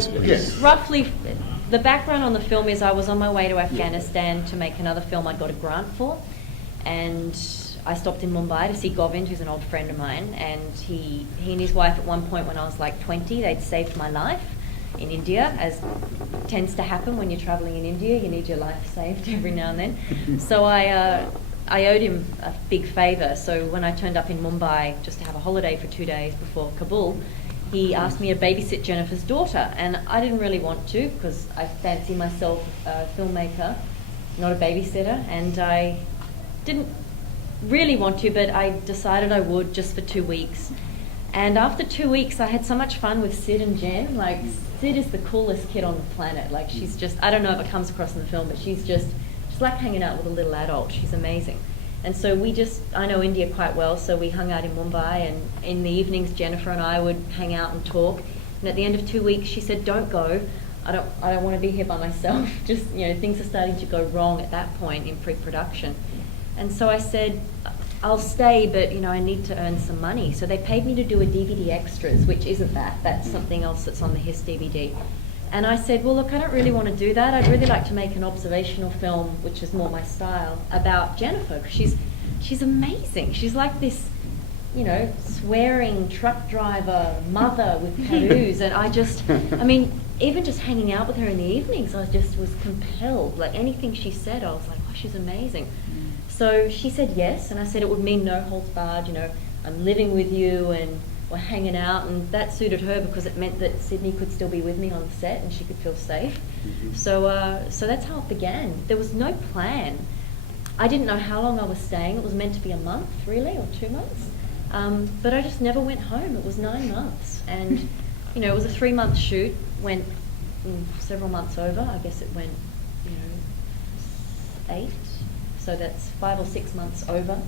Yes, please. Yes. Roughly, the background on the film is I was on my way to Afghanistan to make another film I got a grant for, and I stopped in Mumbai to see Govind, who's an old friend of mine, and he and his wife at one point when I was like 20, they'd saved my life in India, as tends to happen when you're travelling in India. You need your life saved every now and then. So I owed him a big favour. So when I turned up in Mumbai just to have a holiday for 2 days before Kabul, he asked me to babysit Jennifer's daughter, and I didn't really want to because I fancy myself a filmmaker, not a babysitter, and I didn't really want to, but I decided I would just for 2 weeks. And after 2 weeks, I had so much fun with Sid and Jen. Like, Sid is the coolest kid on the planet. Like, she's just, I don't know if it comes across in the film, but she's like hanging out with a little adult. She's amazing. And so I know India quite well, so we hung out in Mumbai, and in the evenings, Jennifer and I would hang out and talk. And at the end of 2 weeks, she said, "Don't go. I don't want to be here by myself." Just, things are starting to go wrong at that point in pre-production. And so I said, "I'll stay, but I need to earn some money." So they paid me to do a DVD extras, which isn't that. That's something else that's on the Hiss DVD. And I said, "Well, look, I don't really want to do that. I'd really like to make an observational film, which is more my style, about Jennifer, because she's amazing. She's like this, swearing truck driver mother with tattoos." And even just hanging out with her in the evenings, I just was compelled. Like, anything she said, I was like, "Oh, she's amazing." So she said yes, and I said it would mean no holds barred. I'm living with you and we're hanging out, and that suited her because it meant that Sydney could still be with me on the set and she could feel safe. Mm-hmm. So that's how it began. There was no plan. I didn't know how long I was staying. It was meant to be a month, really, or 2 months. But I just never went home. It was 9 months, and it was a 3-month shoot. Went several months over. I guess it went 8. So that's 5 or 6 months over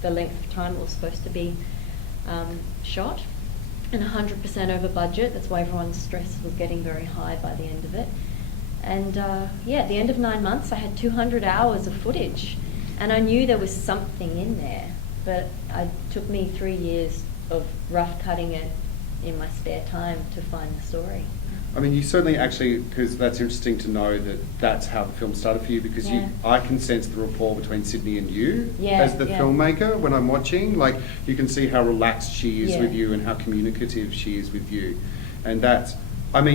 the length of time it was supposed to be shot, and 100% over budget. That's why everyone's stress was getting very high by the end of it. And at the end of 9 months, I had 200 hours of footage, and I knew there was something in there, but it took me 3 years of rough cutting it in my spare time to find the story. I mean, you certainly actually, because that's interesting to know that that's how the film started for you, because I can sense the rapport between Sydney and you as the filmmaker when I'm watching. Like, you can see how relaxed she is with you and how communicative she is with you. And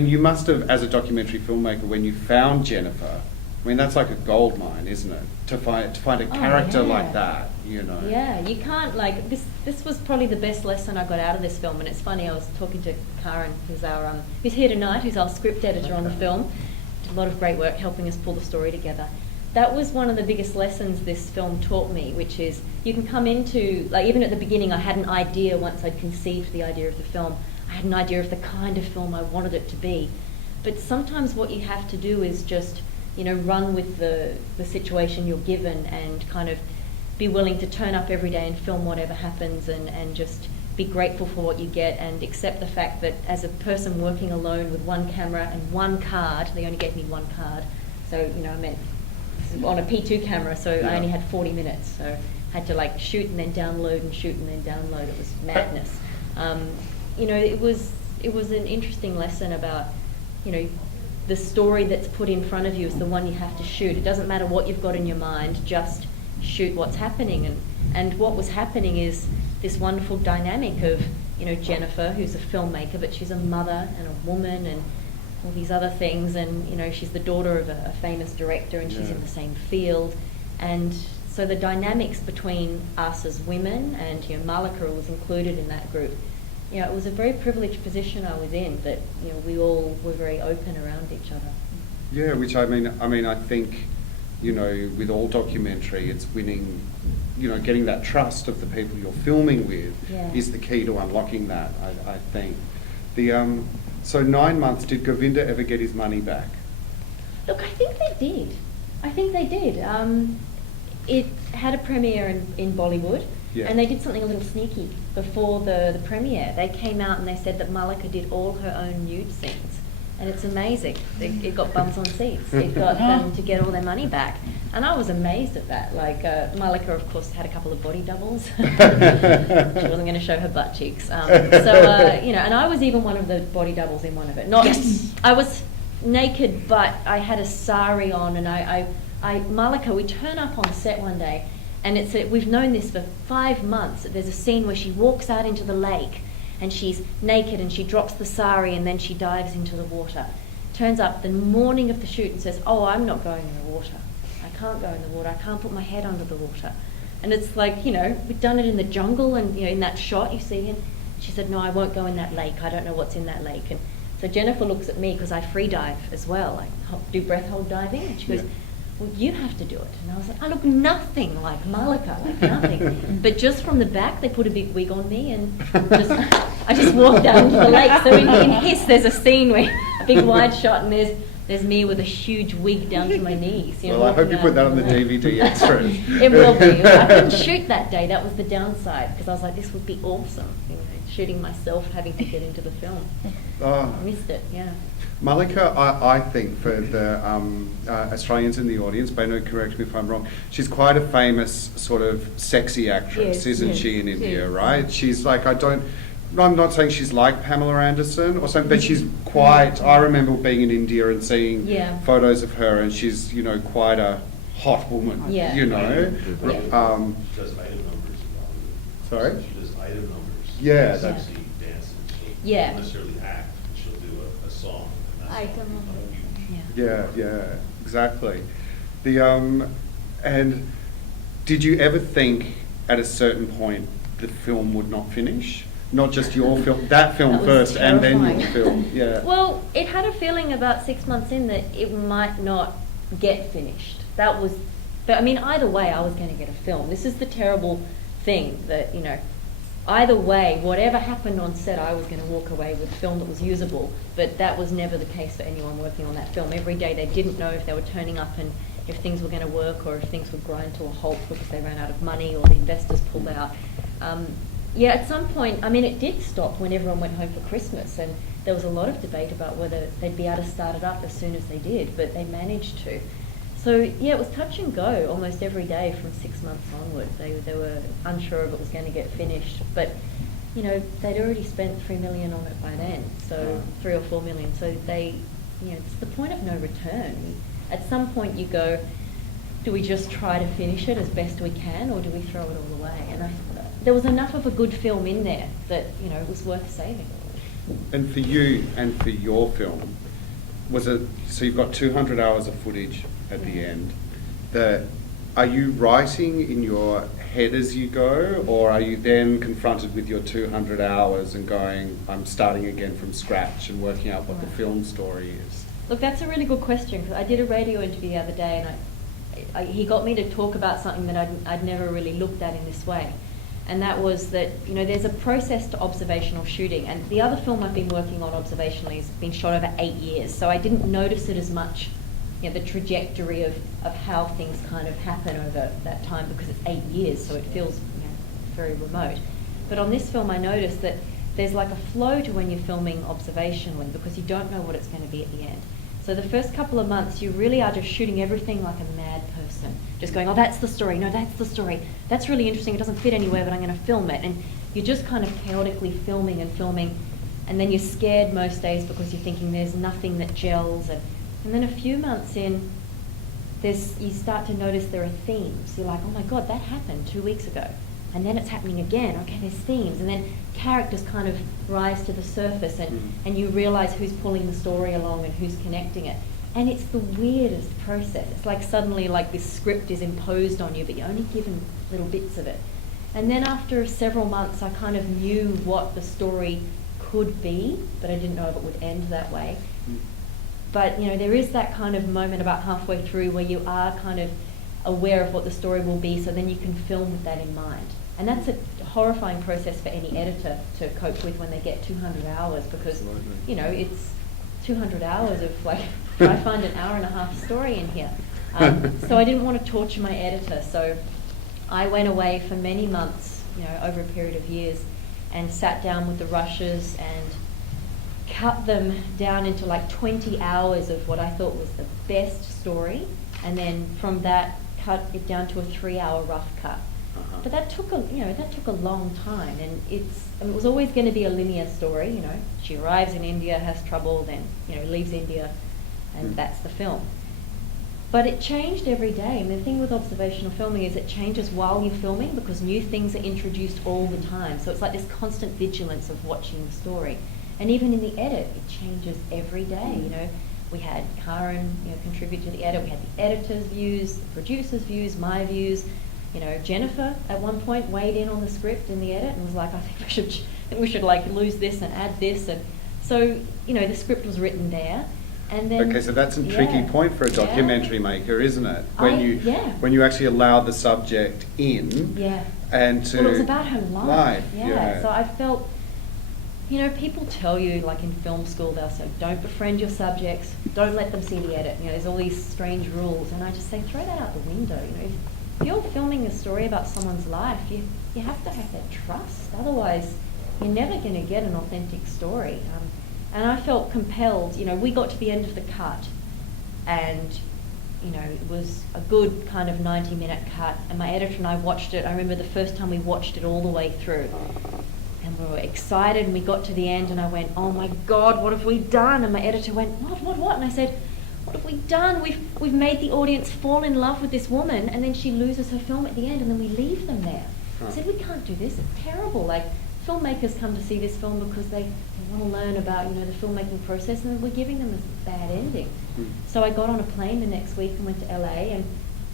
you must have, as a documentary filmmaker, when you found Jennifer, that's like a gold mine, isn't it? To find a character like that, Yeah, you can't, this was probably the best lesson I got out of this film. And it's funny, I was talking to Karen, who's here tonight, who's our script editor on the film. Did a lot of great work helping us pull the story together. That was one of the biggest lessons this film taught me, which is you can come into, even at the beginning, I had an idea once I'd conceived the idea of the film. I had an idea of the kind of film I wanted it to be. But sometimes what you have to do is just run with the situation you're given and kind of be willing to turn up every day and film whatever happens, and just be grateful for what you get and accept the fact that as a person working alone with one camera and one card, they only gave me one card, so I meant on a P2 camera, so I only had 40 minutes, so I had to shoot and then download and shoot and then download. It was madness. It was an interesting lesson about the story that's put in front of you is the one you have to shoot. It doesn't matter what you've got in your mind, just shoot what's happening. And what was happening is this wonderful dynamic of, Jennifer, who's a filmmaker, but she's a mother and a woman and all these other things, and, she's the daughter of a famous director, and she's in the same field. And so the dynamics between us as women, and, Malika was included in that group, it was a very privileged position I was in, that we all were very open around each other. Yeah, which I think, with all documentary, it's winning, getting that trust of the people you're filming with is the key to unlocking that. I think. So 9 months. Did Govinda ever get his money back? Look, I think they did. It had a premiere in Bollywood. Yeah. And they did something a little sneaky before the premiere. They came out and they said that Malika did all her own nude scenes. And it's amazing. It got bums on seats. It got them to get all their money back. And I was amazed at that. Like, Malika, of course, had a couple of body doubles. She wasn't going to show her butt cheeks. And I was even one of the body doubles in one of it. I was naked, but I had a sari on, and Malika, we turn up on set one day, and we've known this for 5 months. There's a scene where she walks out into the lake, and she's naked, and she drops the sari, and then she dives into the water. Turns up the morning of the shoot and says, "Oh, I'm not going in the water. I can't go in the water. I can't put my head under the water." And it's like, we've done it in the jungle, and in that shot you see him. She said, "No, I won't go in that lake. I don't know what's in that lake." And so Jennifer looks at me, because I free dive as well. I do breath hold diving, and she goes, "Well, you have to do it." And I was like, I look nothing like Malika, like nothing. But just from the back, they put a big wig on me, and I just walked out into the lake. So in Hiss, there's a scene where a big wide shot, and there's me with a huge wig down to my knees. Well, I hope you put that on the DVD extras. It will be. I couldn't shoot that day. That was the downside, because I was like, this would be awesome. Shooting myself, having to get into the film. I missed it, yeah. Malika, I think, for the Australians in the audience, Beno, correct me if I'm wrong, she's quite a famous sort of sexy actress, isn't she, in India, right? She's like, I'm not saying she's like Pamela Anderson or something, but she's quite, I remember being in India and seeing photos of her, and she's, quite a hot woman, Does item numbers. Sorry? She does item numbers. Yeah, that's dances. She'll not necessarily act. She'll do a song. Yeah, exactly. And did you ever think at a certain point the film would not finish? Not just your film, that film first, terrifying. And then your film. Yeah. Well, it had a feeling about 6 months in that it might not get finished. But I mean, either way, I was going to get a film. This is the terrible thing that, either way, whatever happened on set, I was going to walk away with a film that was usable. But that was never the case for anyone working on that film. Every day they didn't know if they were turning up and if things were going to work, or if things would grind to a halt because they ran out of money or the investors pulled out. At some point, I mean, it did stop when everyone went home for Christmas, and there was a lot of debate about whether they'd be able to start it up as soon as they did, but they managed to. So, it was touch and go almost every day from 6 months onward. They were unsure if it was going to get finished, but, they'd already spent $3 million on it by then, so 3 or 4 million. So it's the point of no return. At some point you go, do we just try to finish it as best we can, or do we throw it all away? And there was enough of a good film in there that, it was worth saving. And for you and for your film, so you've got 200 hours of footage at the end. Are you writing in your head as you go, or are you then confronted with your 200 hours and going, I'm starting again from scratch and working out what the film story is? Look, that's a really good question, because I did a radio interview the other day, and he got me to talk about something that I'd never really looked at in this way. And that was that, there's a process to observational shooting. And the other film I've been working on observationally has been shot over 8 years. So I didn't notice it as much, the trajectory of how things kind of happen over that time, because it's 8 years, so it feels very remote. But on this film I noticed that there's like a flow to when you're filming observationally, because you don't know what it's going to be at the end. So the first couple of months, you really are just shooting everything like a mad person. Just going, oh, that's the story. No, that's the story. That's really interesting. It doesn't fit anywhere, but I'm going to film it. And you're just kind of chaotically filming. And then you're scared most days because you're thinking there's nothing that gels. And then a few months in, you start to notice there are themes. You're like, oh my God, that happened 2 weeks ago. And then it's happening again. Okay, there's themes. And then characters kind of rise to the surface, and you realize who's pulling the story along and who's connecting it. And it's the weirdest process. It's like suddenly like this script is imposed on you, but you're only given little bits of it. And then after several months, I kind of knew what the story could be, but I didn't know if it would end that way. But, there is that kind of moment about halfway through where you are kind of aware of what the story will be, so then you can film with that in mind. And that's a horrifying process for any editor to cope with when they get 200 hours, because, it's 200 hours of like, I find an hour and a half story in here. So I didn't want to torture my editor, so I went away for many months, over a period of years, and sat down with the rushes and cut them down into like 20 hours of what I thought was the best story, and then from that cut it down to a 3-hour rough cut. But that took a long time, and it was always going to be a linear story. You know, she arrives in India, has trouble, then leaves India, and that's the film. But it changed every day. I mean, the thing with observational filming is it changes while you're filming because new things are introduced all the time. So it's like this constant vigilance of watching the story. And even in the edit, it changes every day. You know, we had Karen contribute to the edit. We had the editor's views, the producer's views, my views. You know, Jennifer at one point weighed in on the script in the edit and was like, I think we should like lose this and add this. And so, the script was written there. And then, okay, so that's a tricky point for a documentary maker, isn't it? When you actually allow the subject in, and to it was about her life. Yeah. So I felt, people tell you, like in film school, they'll say, don't befriend your subjects, don't let them see the edit. There's all these strange rules, and I just say, throw that out the window. If you're filming a story about someone's life, you have to have that trust. Otherwise, you're never going to get an authentic story. And I felt compelled, we got to the end of the cut, and, it was a good kind of 90-minute cut, and my editor and I watched it. I remember the first time we watched it all the way through, and we were excited, and we got to the end, and I went, oh my God, what have we done? And my editor went, what? And I said, what have we done? We've made the audience fall in love with this woman, and then she loses her film at the end, and then we leave them there. I said, we can't do this, it's terrible. Like, filmmakers come to see this film because they want to learn about, the filmmaking process, and we're giving them a bad ending. So I got on a plane the next week and went to LA and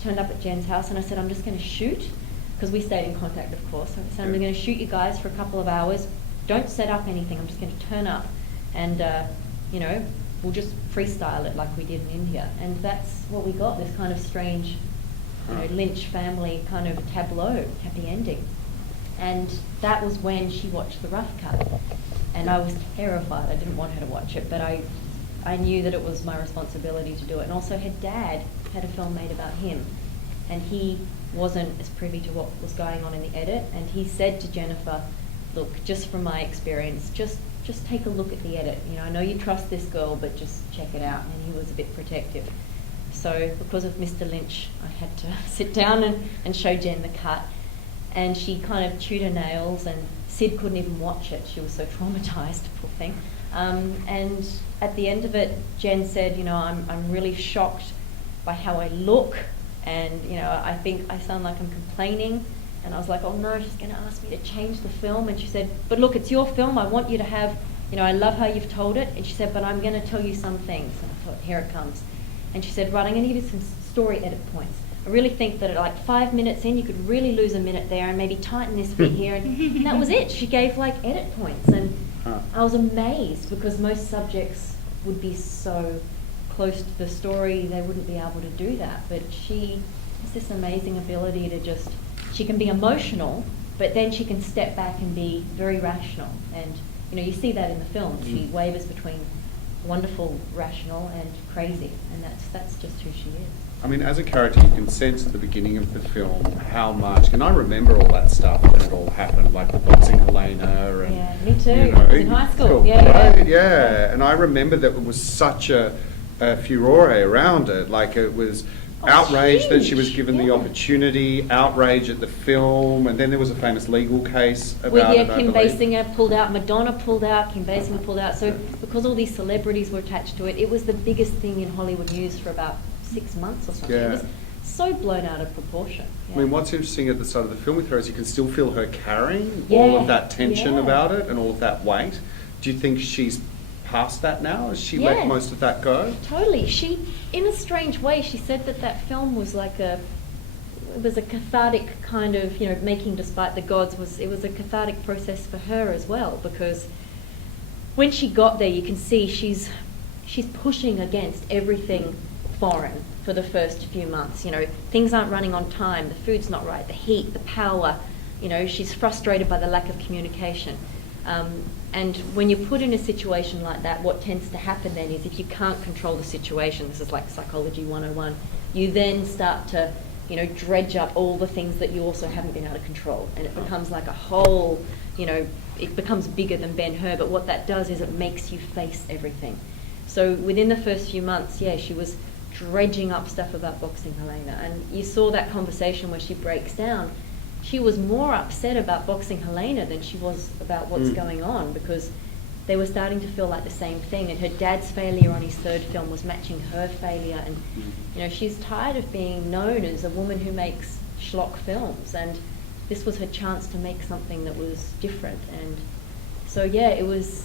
turned up at Jen's house, and I said, I'm just going to shoot, because we stayed in contact, of course. So I said, I'm going to shoot you guys for a couple of hours. Don't set up anything. I'm just going to turn up, and, we'll just freestyle it like we did in India. And that's what we got, this kind of strange, Lynch family kind of tableau, happy ending. And that was when she watched the rough cut. And I was terrified. I didn't want her to watch it, but I knew that it was my responsibility to do it. And also her dad had a film made about him, and he wasn't as privy to what was going on in the edit. And he said to Jennifer, look, just from my experience, just take a look at the edit. I know you trust this girl, but just check it out. And he was a bit protective. So because of Mr. Lynch, I had to sit down and show Jen the cut. And she kind of chewed her nails, and Sid couldn't even watch it. She was so traumatized, poor thing. And at the end of it, Jen said, I'm really shocked by how I look, and I think I sound like I'm complaining. And I was like, oh no, she's going to ask me to change the film. And she said, but look, it's your film. I want you to have, I love how you've told it. And she said, but I'm going to tell you some things. And I thought, here it comes. And she said, right, I'm going to give you some story edit points. I really think that at like 5 minutes in, you could really lose a minute there and maybe tighten this bit here. And that was it. She gave like edit points. And I was amazed, because most subjects would be so close to the story, they wouldn't be able to do that. But she has this amazing ability to she can be emotional, but then she can step back and be very rational. And, you see that in the film. She wavers between wonderful, rational, and crazy. And that's just who she is. I mean, as a character, you can sense at the beginning of the film how much, and I remember all that stuff when it all happened, like the boxing Helena. And, yeah, me too. I was in high school. Yeah. And I remember that it was such a furore around it. Like, it was outrage that she was given the opportunity, outrage at the film, and then there was a famous legal case about it. Kim Basinger pulled out, Madonna pulled out, Kim Basinger pulled out. So because all these celebrities were attached to it, it was the biggest thing in Hollywood news for about 6 months or something. It was so blown out of proportion. I mean, what's interesting at the start of the film with her is you can still feel her carrying all of that tension about it and all of that weight. Do you think she's past that now? Has she let most of that go? Totally. She, in a strange way, she said that film was like it was a cathartic kind of, making Despite the Gods it was a cathartic process for her as well, because when she got there, you can see she's pushing against everything foreign for the first few months. Things aren't running on time, the food's not right, the heat, the power, she's frustrated by the lack of communication. And when you're put in a situation like that, what tends to happen then is if you can't control the situation, this is like psychology 101, you then start to dredge up all the things that you also haven't been able to control. And it becomes like a whole, it becomes bigger than Ben-Hur, but what that does is it makes you face everything. So within the first few months, she was dredging up stuff about boxing Helena. And you saw that conversation where she breaks down. She was more upset about boxing Helena than she was about what's going on, because they were starting to feel like the same thing, and her dad's failure on his third film was matching her failure, and she's tired of being known as a woman who makes schlock films, and this was her chance to make something that was different. And so it was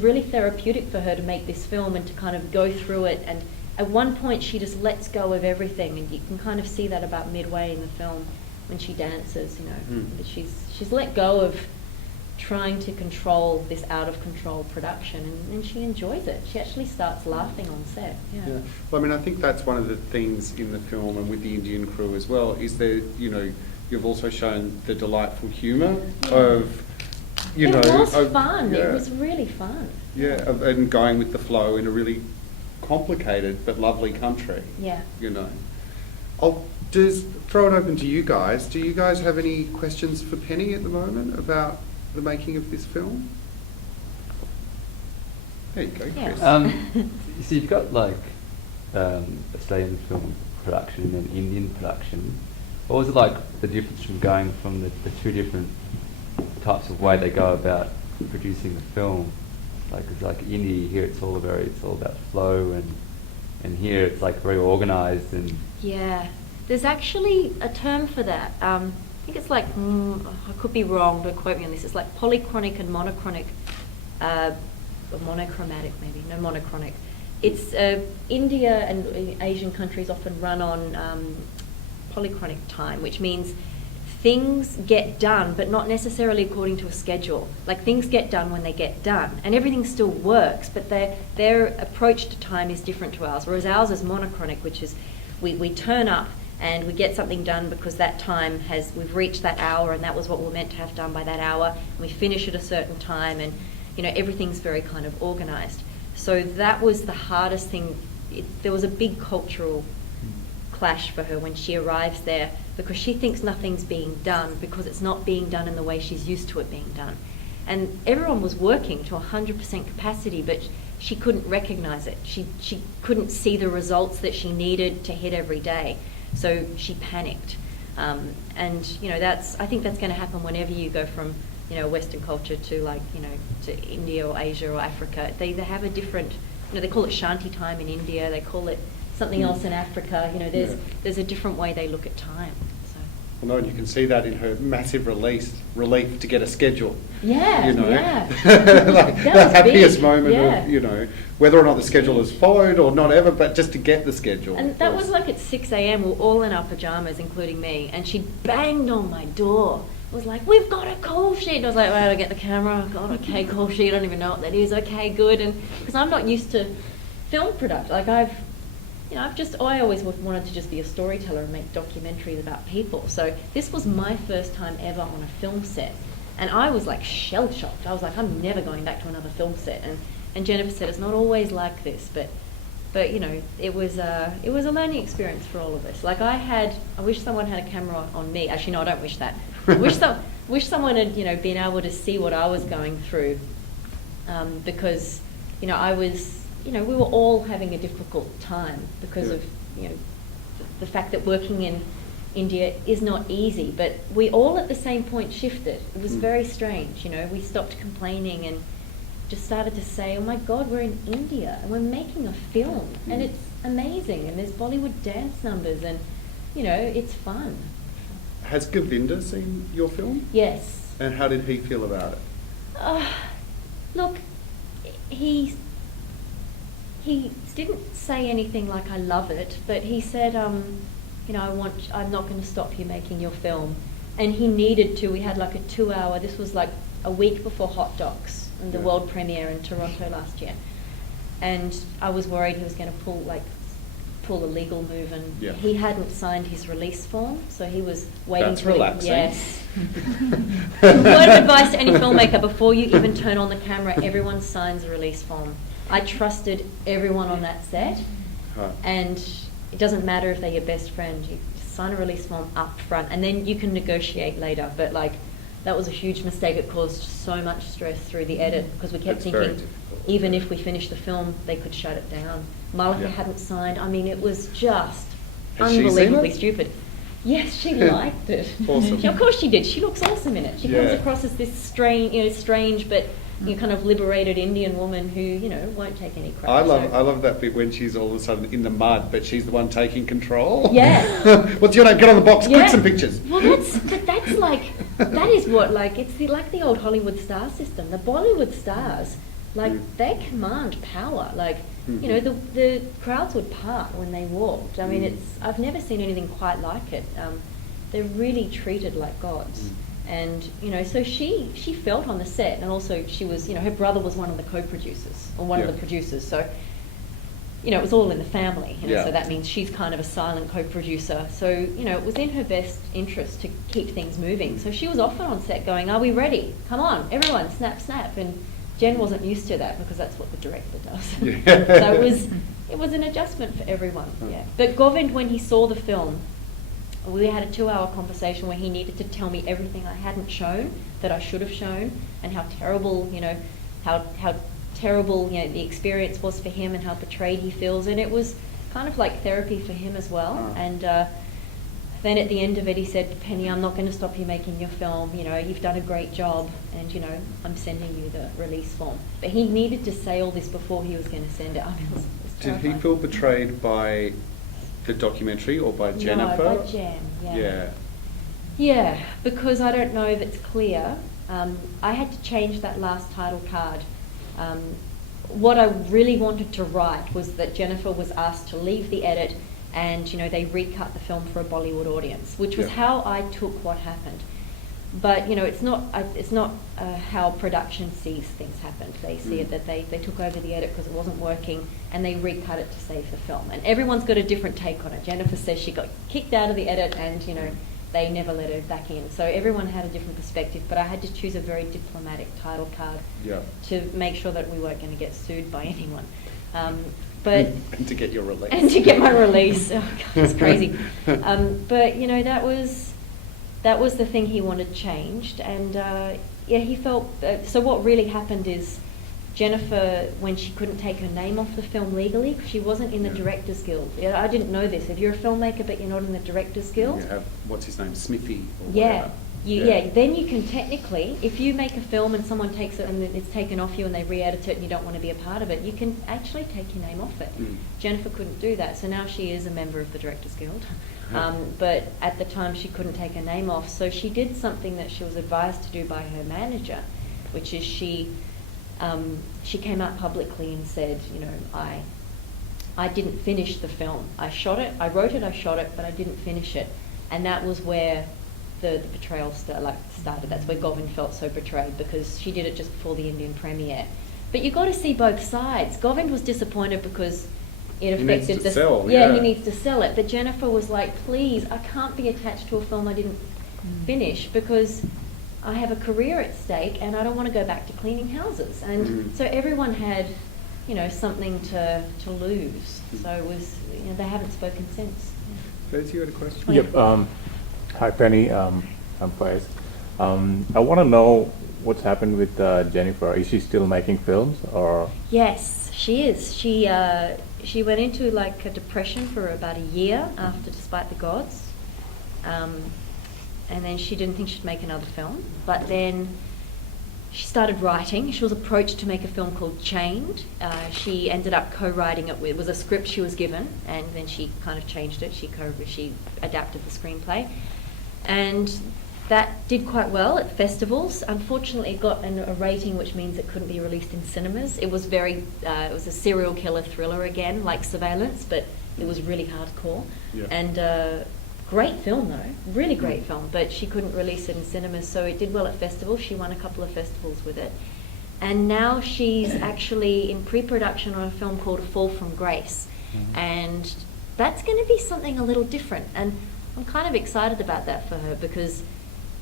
really therapeutic for her to make this film and to kind of go through it. And at one point she just lets go of everything, and you can kind of see that about midway in the film when she dances, that she's let go of trying to control this out of control production, and she enjoys it. She actually starts laughing on set. Well, I mean, I think that's one of the things in the film, and with the Indian crew as well, is that you've also shown the delightful humour of it was fun. It was really fun. And going with the flow in a really complicated but lovely country. I'll just throw it open to you guys. Do you guys have any questions for Penny at the moment about the making of this film? There you go, Chris. So you've got Australian film production and then Indian production. What was it like, the difference from going from the two different types of way they go about producing the film? It's like India, here it's all about flow, and here it's very organised and... There's actually a term for that. I think it's I could be wrong, don't quote me on this. It's like polychronic and monochronic, or monochromatic maybe, no, monochronic. It's India and Asian countries often run on polychronic time, which means things get done, but not necessarily according to a schedule. Things get done when they get done, and everything still works, but their approach to time is different to ours, whereas ours is monochronic, which is we turn up and we get something done because that time we've reached that hour, and that was what we're meant to have done by that hour, and we finish at a certain time, and everything's very kind of organised. So that was the hardest thing. There was a big cultural clash for her when she arrives there, because she thinks nothing's being done because it's not being done in the way she's used to it being done. And everyone was working to 100% capacity, but she couldn't recognise it. She couldn't see the results that she needed to hit every day. So she panicked. And I think that's going to happen whenever you go from Western culture to to India or Asia or Africa. They have a different, they call it Shanti time in India, they call it something else in Africa. There's a different way they look at time. So. Well, no, you can see that in her massive relief to get a schedule. The happiest moment of whether or not the schedule is followed or not ever, but just to get the schedule. And that was at 6 a.m. We're all in our pajamas, including me, and she banged on my door. It was like, "We've got a call sheet." And I was like, "Well, I get the camera. God, okay, call sheet. I don't even know what that is. Okay, good." And because I'm not used to film production, I always wanted to just be a storyteller and make documentaries about people. So this was my first time ever on a film set, and I was shell-shocked. I was like, I'm never going back to another film set. And Jennifer said it's not always like this, but it was a learning experience for all of us. I wish someone had a camera on me. Actually, no, I don't wish that. I wish someone had been able to see what I was going through, because I was. We were all having a difficult time because of, the fact that working in India is not easy. But we all at the same point shifted. It was very strange, We stopped complaining and just started to say, oh my God, we're in India and we're making a film and it's amazing, and there's Bollywood dance numbers and, it's fun. Has Govinda seen your film? Yes. And how did he feel about it? Look, he didn't say anything like I love it, but he said, I'm not going to stop you making your film. And he needed to. We had a 2-hour, this was a week before Hot Docs and the world premiere in Toronto last year. And I was worried he was going to pull a legal move, and he hadn't signed his release form, so he was waiting. That's relaxing. Yes. Word of advice to any filmmaker: before you even turn on the camera, everyone signs a release form. I trusted everyone on that set, and it doesn't matter if they're your best friend. You sign a release form up front, and then you can negotiate later. But like, that was a huge mistake. It caused so much stress through the edit because we kept It's very thinking, difficult. even if we finished the film, they could shut it down. Malika hadn't signed. I mean, it was just Has she seen unbelievably it? stupid. Yes, she liked it. Awesome. Of course she did. She looks awesome in it. She comes Yeah. across as this strange but kind of liberated Indian woman who, won't take any crap. I So- love that bit when she's all of a sudden in the mud, but she's the one taking control. Yeah. What's your name? Get on the box. Yeah. Click some pictures. Well, that's like, that is what, like, it's like the old Hollywood star system. The Bollywood stars, like, they command power. Like, the crowds would part when they walked. I mean, I've never seen anything quite like it. They're really treated like gods. And, so she felt on the set, and also she was, her brother was one of the co-producers, or one of the producers. So, it was all in the family, Yeah. so that means she's kind of a silent co-producer. So, it was in her best interest to keep things moving. So she was often on set going, "Are we ready? Come on, everyone, snap, snap." And Jen wasn't used to that because that's what the director does. Yeah. So it was an adjustment for everyone, yeah. But Govind, when he saw the film, we had a 2-hour conversation where he needed to tell me everything I hadn't shown that I should have shown, and how terrible, how terrible, the experience was for him, and how betrayed he feels. And it was kind of like therapy for him as well. And then at the end of it, he said, "Penny, I'm not going to stop you making your film. You've done a great job, and I'm sending you the release form." But he needed to say all this before he was going to send it. I mean, it was Did he terrifying. feel betrayed by the documentary or by Jennifer? No, by Jen, yeah. Yeah. Yeah, because I don't know if it's clear. I had to change that last title card. What I really wanted to write was that Jennifer was asked to leave the edit, and they recut the film for a Bollywood audience, which was how I took what happened. But it's not how production sees things happen. They see it that they took over the edit because it wasn't working, and they recut it to save the film. And everyone's got a different take on it. Jennifer says she got kicked out of the edit, and they never let her back in. So everyone had a different perspective. But I had to choose a very diplomatic title card to make sure that we weren't going to get sued by anyone. But and to get your release. And to get my release. Oh, God, it's crazy. But that was the thing he wanted changed. And he felt, so what really happened is Jennifer, when she couldn't take her name off the film legally, she wasn't in the Directors Guild. I didn't know this. If you're a filmmaker but you're not in the Directors Guild, You have, what's his name, Smithy? Or yeah. whatever. Then you can technically, if you make a film and someone takes it and it's taken off you and they re-edit it and you don't want to be a part of it, you can actually take your name off it. Jennifer couldn't do that, so now she is a member of the Directors Guild. But at the time she couldn't take her name off, so she did something that she was advised to do by her manager, which is she came out publicly and said, I didn't finish the film. I shot it, I wrote it, I shot it, but I didn't finish it. And that was where the betrayal started. That's where Govind felt so betrayed, because she did it just before the Indian premiere. But you've got to see both sides. Govind was disappointed because it affected needs to sell, he needs to sell it. But Jennifer was like, "Please, I can't be attached to a film I didn't finish because I have a career at stake and I don't want to go back to cleaning houses." And so everyone had, something to lose. So it was, they haven't spoken since. Fez, you had a question? Yep. Hi, Penny. I'm Faiz. I want to know what's happened with Jennifer. Is she still making films, or? Yes, she is. She went into like a depression for about a year after Despite the Gods, and then she didn't think she'd make another film. But then she started writing. She was approached to make a film called Chained. She ended up co-writing it. It was a script she was given, and then she kind of changed it. She adapted the screenplay, and that did quite well at festivals. Unfortunately, it got a rating which means it couldn't be released in cinemas. It was it was a serial killer thriller again, like Surveillance, but it was really hardcore. Yeah. And great film though, really great film, but she couldn't release it in cinemas, so it did well at festivals. She won a couple of festivals with it. And now she's actually in pre-production on a film called A Fall from Grace. And that's going to be something a little different. And I'm kind of excited about that for her because,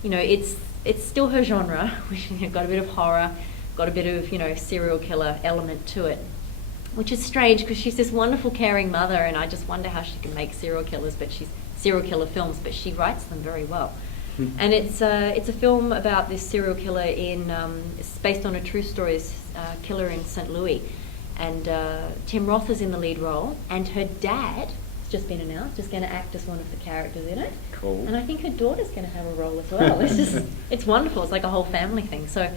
it's still her genre, which got a bit of horror, got a bit of, serial killer element to it. which is strange because she's this wonderful, caring mother, and I just wonder how she can make serial killer films, but she writes them very well. And it's a film about this serial killer it's based on a true story, killer in St. Louis, and Tim Roth is in the lead role, and her dad has just been announced is going to act as one of the characters in it. Cool. And I think her daughter's going to have a role as well. It's wonderful. It's like a whole family thing. So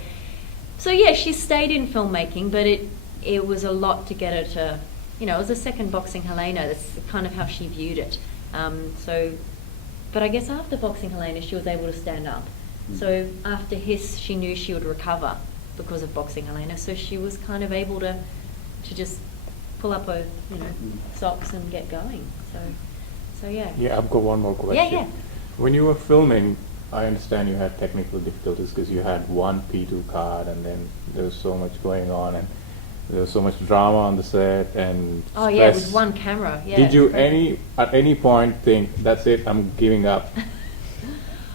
yeah, she stayed in filmmaking, but it was a lot to get her to, it was a second Boxing Helena. That's kind of how she viewed it. But I guess after Boxing Helena, she was able to stand up. So after Hiss, she knew she would recover because of Boxing Helena. So she was kind of able to just pull up her, socks and get going. So yeah. Yeah, I've got one more question. Yeah. When you were filming, I understand you had technical difficulties because you had one P2 card, and then there was so much going on, and there was so much drama on the set, and Oh stress. yeah, with one camera. Yeah. Did you at any point think, that's it, I'm giving up?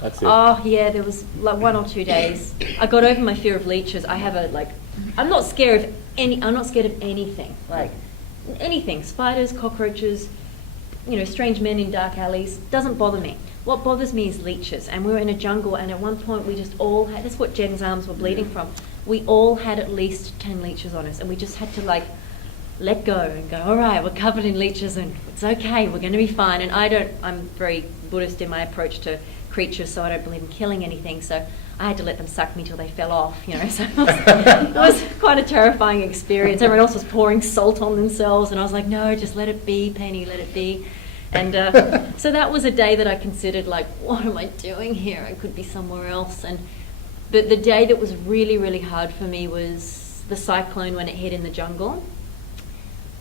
That's it. Oh yeah, there was like 1 or 2 days. I got over my fear of leeches. I'm not scared of anything. Like anything, spiders, cockroaches, strange men in dark alleys, doesn't bother me. What bothers me is leeches. And we were in a jungle, and at one point we just all had, that's what Jen's arms were bleeding from. We all had at least 10 leeches on us, and we just had to let go and go, all right, we're covered in leeches and it's okay, we're going to be fine. And I'm very Buddhist in my approach to creatures, so I don't believe in killing anything, so I had to let them suck me till they fell off, so it was quite a terrifying experience. Everyone else was pouring salt on themselves, and I was like, no, just let it be, Penny, let it be. And so that was a day that I considered, what am I doing here? I could be somewhere else. But the day that was really, really hard for me was the cyclone when it hit in the jungle.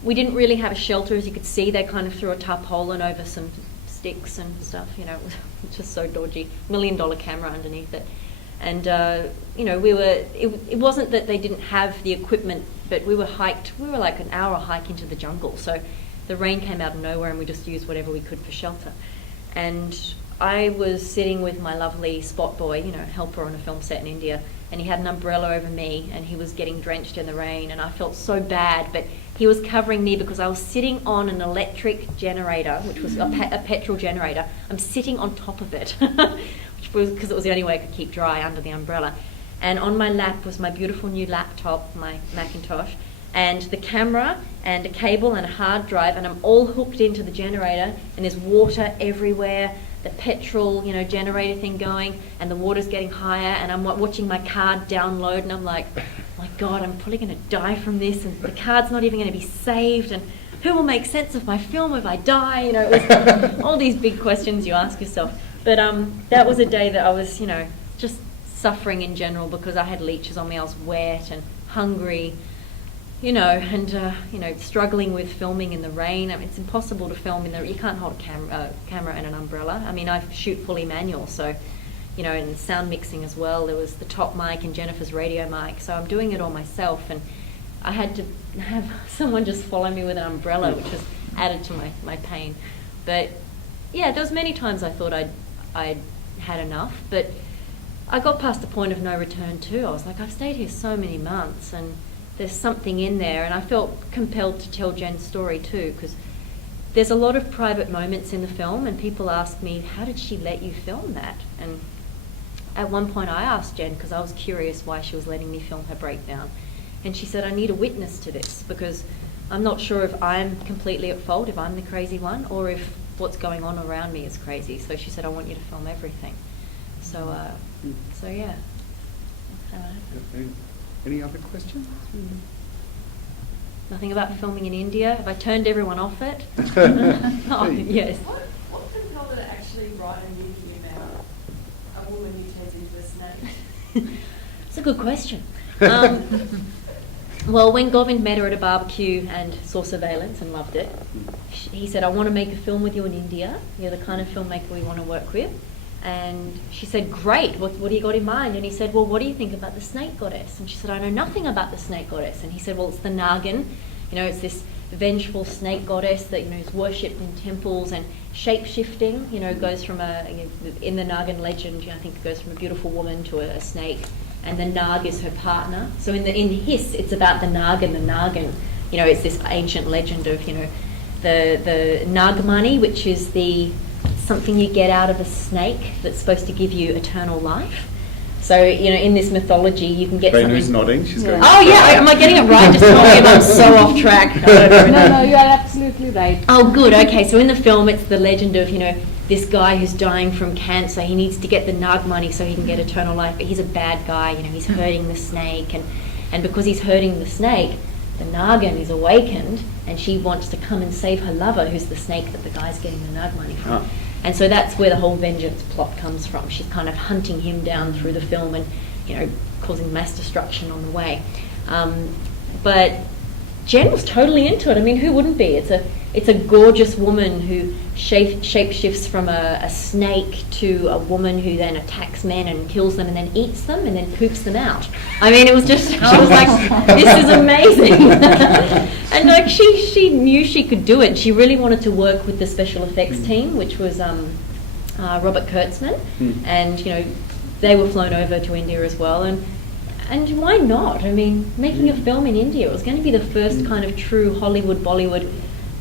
We didn't really have a shelter, as you could see. They kind of threw a tarpaulin over some sticks and stuff, it was just so dodgy. $1 million camera underneath it. And, it wasn't that they didn't have the equipment, but we were like an hour hike into the jungle. So the rain came out of nowhere, and we just used whatever we could for shelter. And I was sitting with my lovely spot boy, helper on a film set in India, and he had an umbrella over me, and he was getting drenched in the rain, and I felt so bad, but he was covering me because I was sitting on an electric generator, which was a petrol generator. I'm sitting on top of it, which was because it was the only way I could keep dry under the umbrella. And on my lap was my beautiful new laptop, my Macintosh, and the camera and a cable and a hard drive, and I'm all hooked into the generator, and there's water everywhere, the petrol, generator thing going, and the water's getting higher, and I'm watching my card download, and I'm like, oh my God, I'm probably going to die from this, and the card's not even going to be saved, and who will make sense of my film if I die? It was all these big questions you ask yourself. But that was a day that I was, just suffering in general because I had leeches on me. I was wet and hungry, and struggling with filming in the rain. It's impossible to film you can't hold a camera and an umbrella. I shoot fully manual, so, and sound mixing as well. There was the top mic and Jennifer's radio mic, so I'm doing it all myself, and I had to have someone just follow me with an umbrella, which was added to my pain. But yeah, there was many times I thought I'd had enough, but I got past the point of no return too. I was like, I've stayed here so many months, and there's something in there, and I felt compelled to tell Jen's story too, because there's a lot of private moments in the film, and people ask me, how did she let you film that? And at one point I asked Jen, because I was curious why she was letting me film her breakdown, and she said, I need a witness to this, because I'm not sure if I'm completely at fault, if I'm the crazy one, or if what's going on around me is crazy. So she said, I want you to film everything. So yeah. Any other questions? Nothing about filming in India. Have I turned everyone off it? Oh, yes. What compelled her to actually write a movie about a woman who turns into a snake? It's a good question. Well, when Govind met her at a barbecue and saw Surveillance and loved it, he said, I want to make a film with you in India. You're the kind of filmmaker we want to work with. And she said, great, what do you got in mind? And he said, well, what do you think about the snake goddess? And she said, I know nothing about the snake goddess. And he said, well, it's the Nagin. It's this vengeful snake goddess that, is worshipped in temples, and shape-shifting, goes from in the Nagin legend, I think it goes from a beautiful woman to a snake. And the Nag is her partner. So in Hiss, it's about the Nag and the Nagin it's this ancient legend of, the Nagmani, which is something you get out of a snake that's supposed to give you eternal life. So, in this mythology, you can get Venu's something... nodding. She's going. Oh, yeah. Am I getting it right? Just tell me if I'm so off track. No, you are absolutely right. Oh, good. Okay, so in the film, it's the legend of, this guy who's dying from cancer. He needs to get the Nagmani so he can get eternal life, but he's a bad guy. He's hurting the snake, and because he's hurting the snake, the Nagan is awakened, and she wants to come and save her lover, who's the snake that the guy's getting the Nagmani from. Oh. And so that's where the whole vengeance plot comes from. She's kind of hunting him down through the film and, causing mass destruction on the way. But Jen was totally into it. I mean, who wouldn't be? It's a gorgeous woman who shapeshifts from a snake to a woman who then attacks men and kills them and then eats them and then poops them out. I mean, it was just, I was like, this is amazing. And like she knew she could do it. She really wanted to work with the special effects team, which was Robert Kurtzman, and they were flown over to India as well. And why not? I mean, making a film in India, it was going to be the first kind of true Hollywood-Bollywood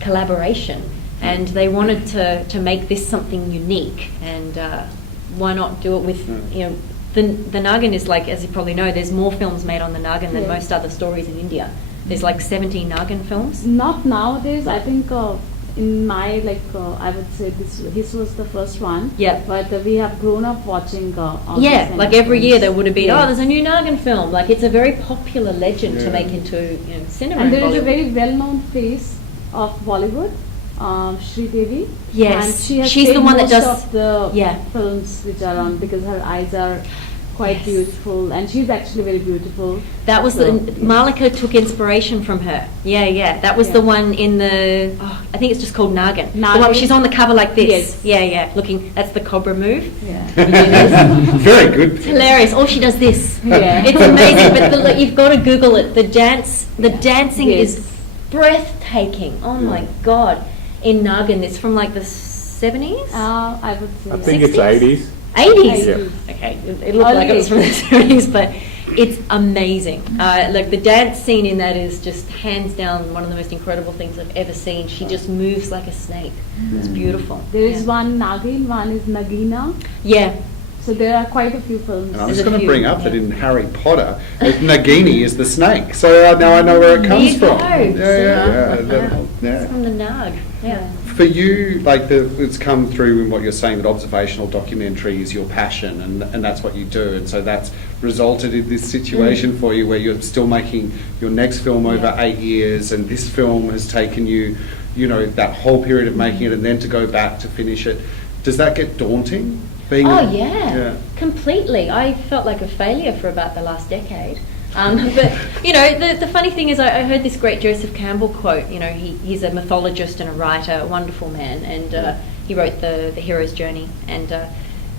collaboration. And they wanted to make this something unique. And why not do it with, the Nagan is like, as you probably know, there's more films made on the Nagan than most other stories in India. There's like 17 Nagan films. Not nowadays. I think in my, I would say this was the first one. Yeah. But we have grown up watching all these Yeah, kind like of every films. year there would have been, Yeah. there's a new Nagan film. Like it's a very popular legend to make into cinema. And in there is a Bollywood. very well-known face of Bollywood, Sri Devi. Yes, And she has she's the played one that most does- of the yeah. films which are on, because her eyes are quite Yes. beautiful, and she's actually very beautiful. That was So, Malika took inspiration from her. Yeah. That was the Yeah. one in the, I think it's just called Nagan. The one Nagan. where she's on the cover like this. Yes. Yeah. Looking, that's the cobra move. Yeah. Very good. It's hilarious. Or she does this. Yeah. It's amazing, but you've got to Google it. The dancing Yes. is breathtaking. Oh my God. In Nagan, it's from like the 70s? I would say. I think 60s? it's 80s. 80s? Yeah. Okay, it looked like it was from the 70s, but it's amazing. Like the dance scene in that is just hands down one of the most incredible things I've ever seen. She just moves like a snake. It's beautiful. There is Yeah. one Nagin, one is Nagina. Yeah. So there are quite a few films. And I'm There's just a going to few, bring up yeah. that in Harry Potter, Nagini is the snake. So now I know where it There comes you from. go. It's from the Nag. Yeah. For you, it's come through in what you're saying, that observational documentary is your passion, and that's what you do, and so that's resulted in this situation for you where you're still making your next film over 8 years, and this film has taken you, that whole period of making it, and then to go back to finish it. Does that get daunting? Yeah, completely. I felt like a failure for about the last decade. But, the funny thing is I heard this great Joseph Campbell quote. He's a mythologist and a writer, a wonderful man, and he wrote the Hero's Journey. And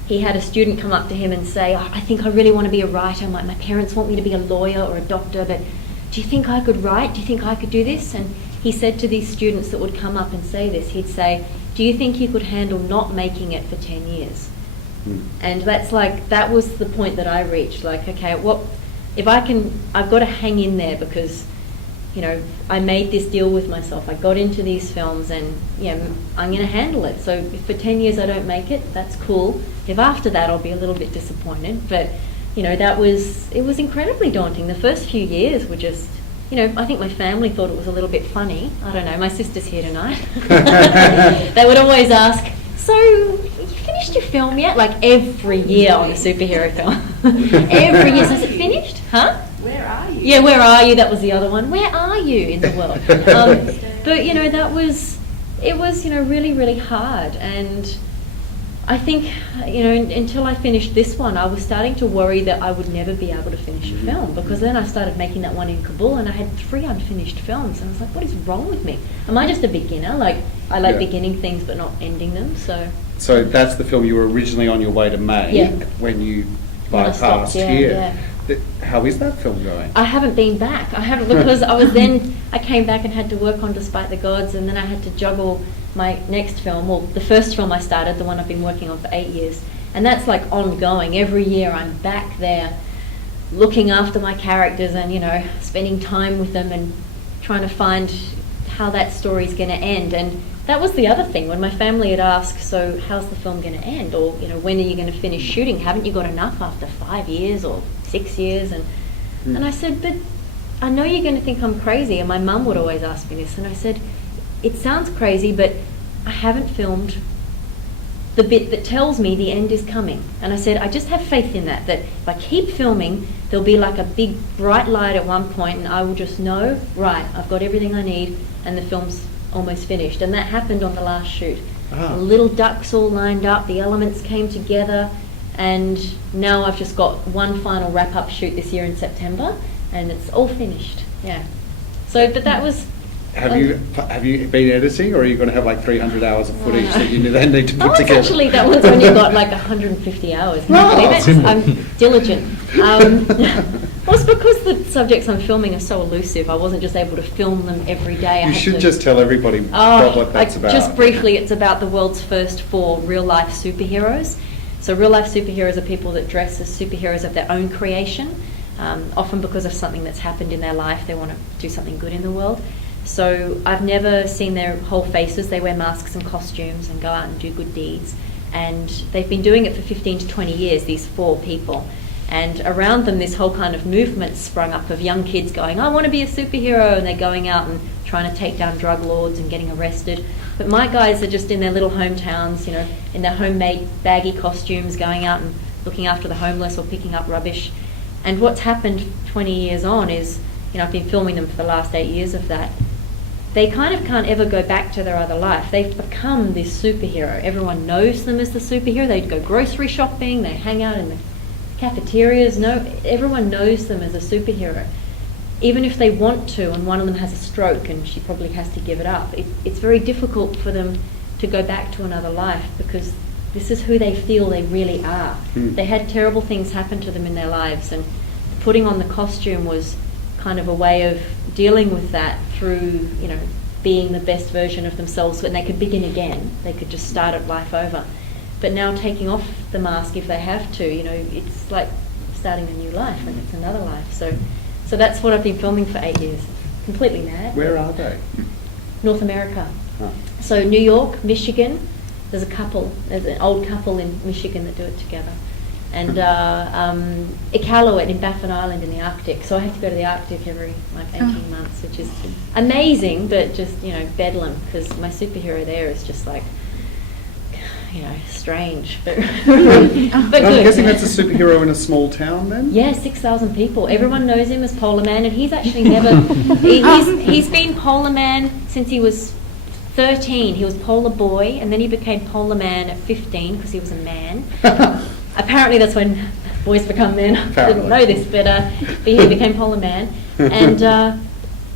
he had a student come up to him and say, I think I really want to be a writer. My parents want me to be a lawyer or a doctor, but do you think I could write? Do you think I could do this? And he said to these students that would come up and say this, he'd say, do you think you could handle not making it for 10 years? And that was the point that I reached. Like, okay, I've got to hang in there because, I made this deal with myself. I got into these films and, I'm going to handle it. So if for 10 years I don't make it, that's cool. If after that I'll be a little bit disappointed. But, it was incredibly daunting. The first few years were just, I think my family thought it was a little bit funny. I don't know, my sister's here tonight. They would always ask, so you finished your film yet? Like every year on a superhero film. Every year. So is it finished? Huh? Where are you? Yeah, where are you? That was the other one. Where are you in the world? But, it was, really, really hard. And I think, until I finished this one, I was starting to worry that I would never be able to finish a film, because then I started making that one in Kabul and I had 3 unfinished films. And I was like, what is wrong with me? Am I just a beginner? Like, I like beginning things but not ending them, so... So that's the film you were originally on your way to make when you When I stopped, bypassed here. How is that film going? I haven't been back. I haven't, because I came back and had to work on Despite the Gods, and then I had to juggle my next film, well, the first film I started, the one I've been working on for 8 years, and that's like ongoing. Every year I'm back there looking after my characters and, spending time with them and trying to find how that story's going to end. And that was the other thing, when my family had asked, so how's the film going to end? Or, when are you going to finish shooting? Haven't you got enough after 5 years or 6 years? And I said, but I know you're going to think I'm crazy. And my mum would always ask me this. And I said, it sounds crazy, but I haven't filmed the bit that tells me the end is coming. And I said, I just have faith in that if I keep filming, there'll be like a big bright light at one point, and I will just know, right, I've got everything I need, and the film's almost finished. And that happened on the last shoot. The little ducks all lined up, the elements came together, and now I've just got one final wrap-up shoot this year in September, and it's all finished. Yeah. So, but that was... Have you been editing, or are you going to have like 300 hours of footage that you then need to put together? Actually, that was when you got like 150 hours. Can you believe it? I'm diligent. Well, it's because the subjects I'm filming are so elusive. I wasn't just able to film them every day. You should just tell everybody what that's about. Just briefly, it's about the world's first 4 real-life superheroes. So real-life superheroes are people that dress as superheroes of their own creation, often because of something that's happened in their life. They want to do something good in the world. So I've never seen their whole faces. They wear masks and costumes and go out and do good deeds. And they've been doing it for 15 to 20 years, these 4 people. And around them, this whole kind of movement sprung up of young kids going, I want to be a superhero, and they're going out and trying to take down drug lords and getting arrested. But my guys are just in their little hometowns, in their homemade baggy costumes, going out and looking after the homeless or picking up rubbish. And what's happened 20 years on is, I've been filming them for the last 8 years of that. They kind of can't ever go back to their other life. They've become this superhero. Everyone knows them as the superhero. They go grocery shopping, they hang out in the cafeterias. Everyone knows them as a superhero. Even if they want to, and one of them has a stroke and she probably has to give it up, it's very difficult for them to go back to another life, because this is who they feel they really are. They had terrible things happen to them in their lives, and putting on the costume was kind of a way of dealing with that through, being the best version of themselves, and they could begin again. They could just start at life over. But now taking off the mask if they have to, it's like starting a new life, and it's another life. So that's what I've been filming for 8 years. Completely mad. Where are they? North America. Oh. So New York, Michigan. There's an old couple in Michigan that do it together. And Iqaluit in Baffin Island in the Arctic. So I have to go to the Arctic every 18 months, which is amazing, but just, bedlam, because my superhero there is just like, strange, but good. I'm guessing that's a superhero in a small town then? Yeah, 6,000 people. Everyone knows him as Polar Man, and he's actually never... he's been Polar Man since he was 13. He was Polar Boy, and then he became Polar Man at 15 because he was a man. Apparently that's when boys become men. I didn't know this, but he became Polar Man. And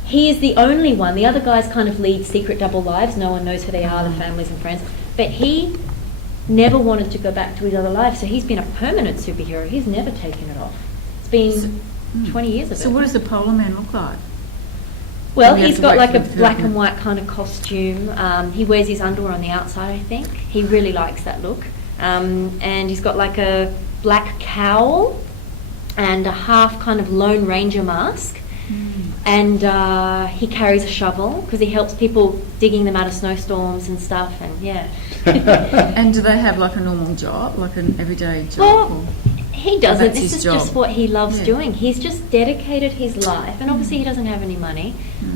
he is the only one. The other guys kind of lead secret double lives. No one knows who they are, the families and friends. But he never wanted to go back to his other life, so he's been a permanent superhero. He's never taken it off. It's been 20 years of it. So what does the Polar Man look like? Well, he's got like a black and white kind of costume. He wears his underwear on the outside, I think. He really likes that look. And he's got like a black cowl and a half kind of Lone Ranger mask. And he carries a shovel because he helps people digging them out of snowstorms and stuff, and yeah. And do they have like a normal job, like an everyday job? Well, he doesn't. That's this his is job. just what he loves doing. He's just dedicated his life, and obviously he doesn't have any money,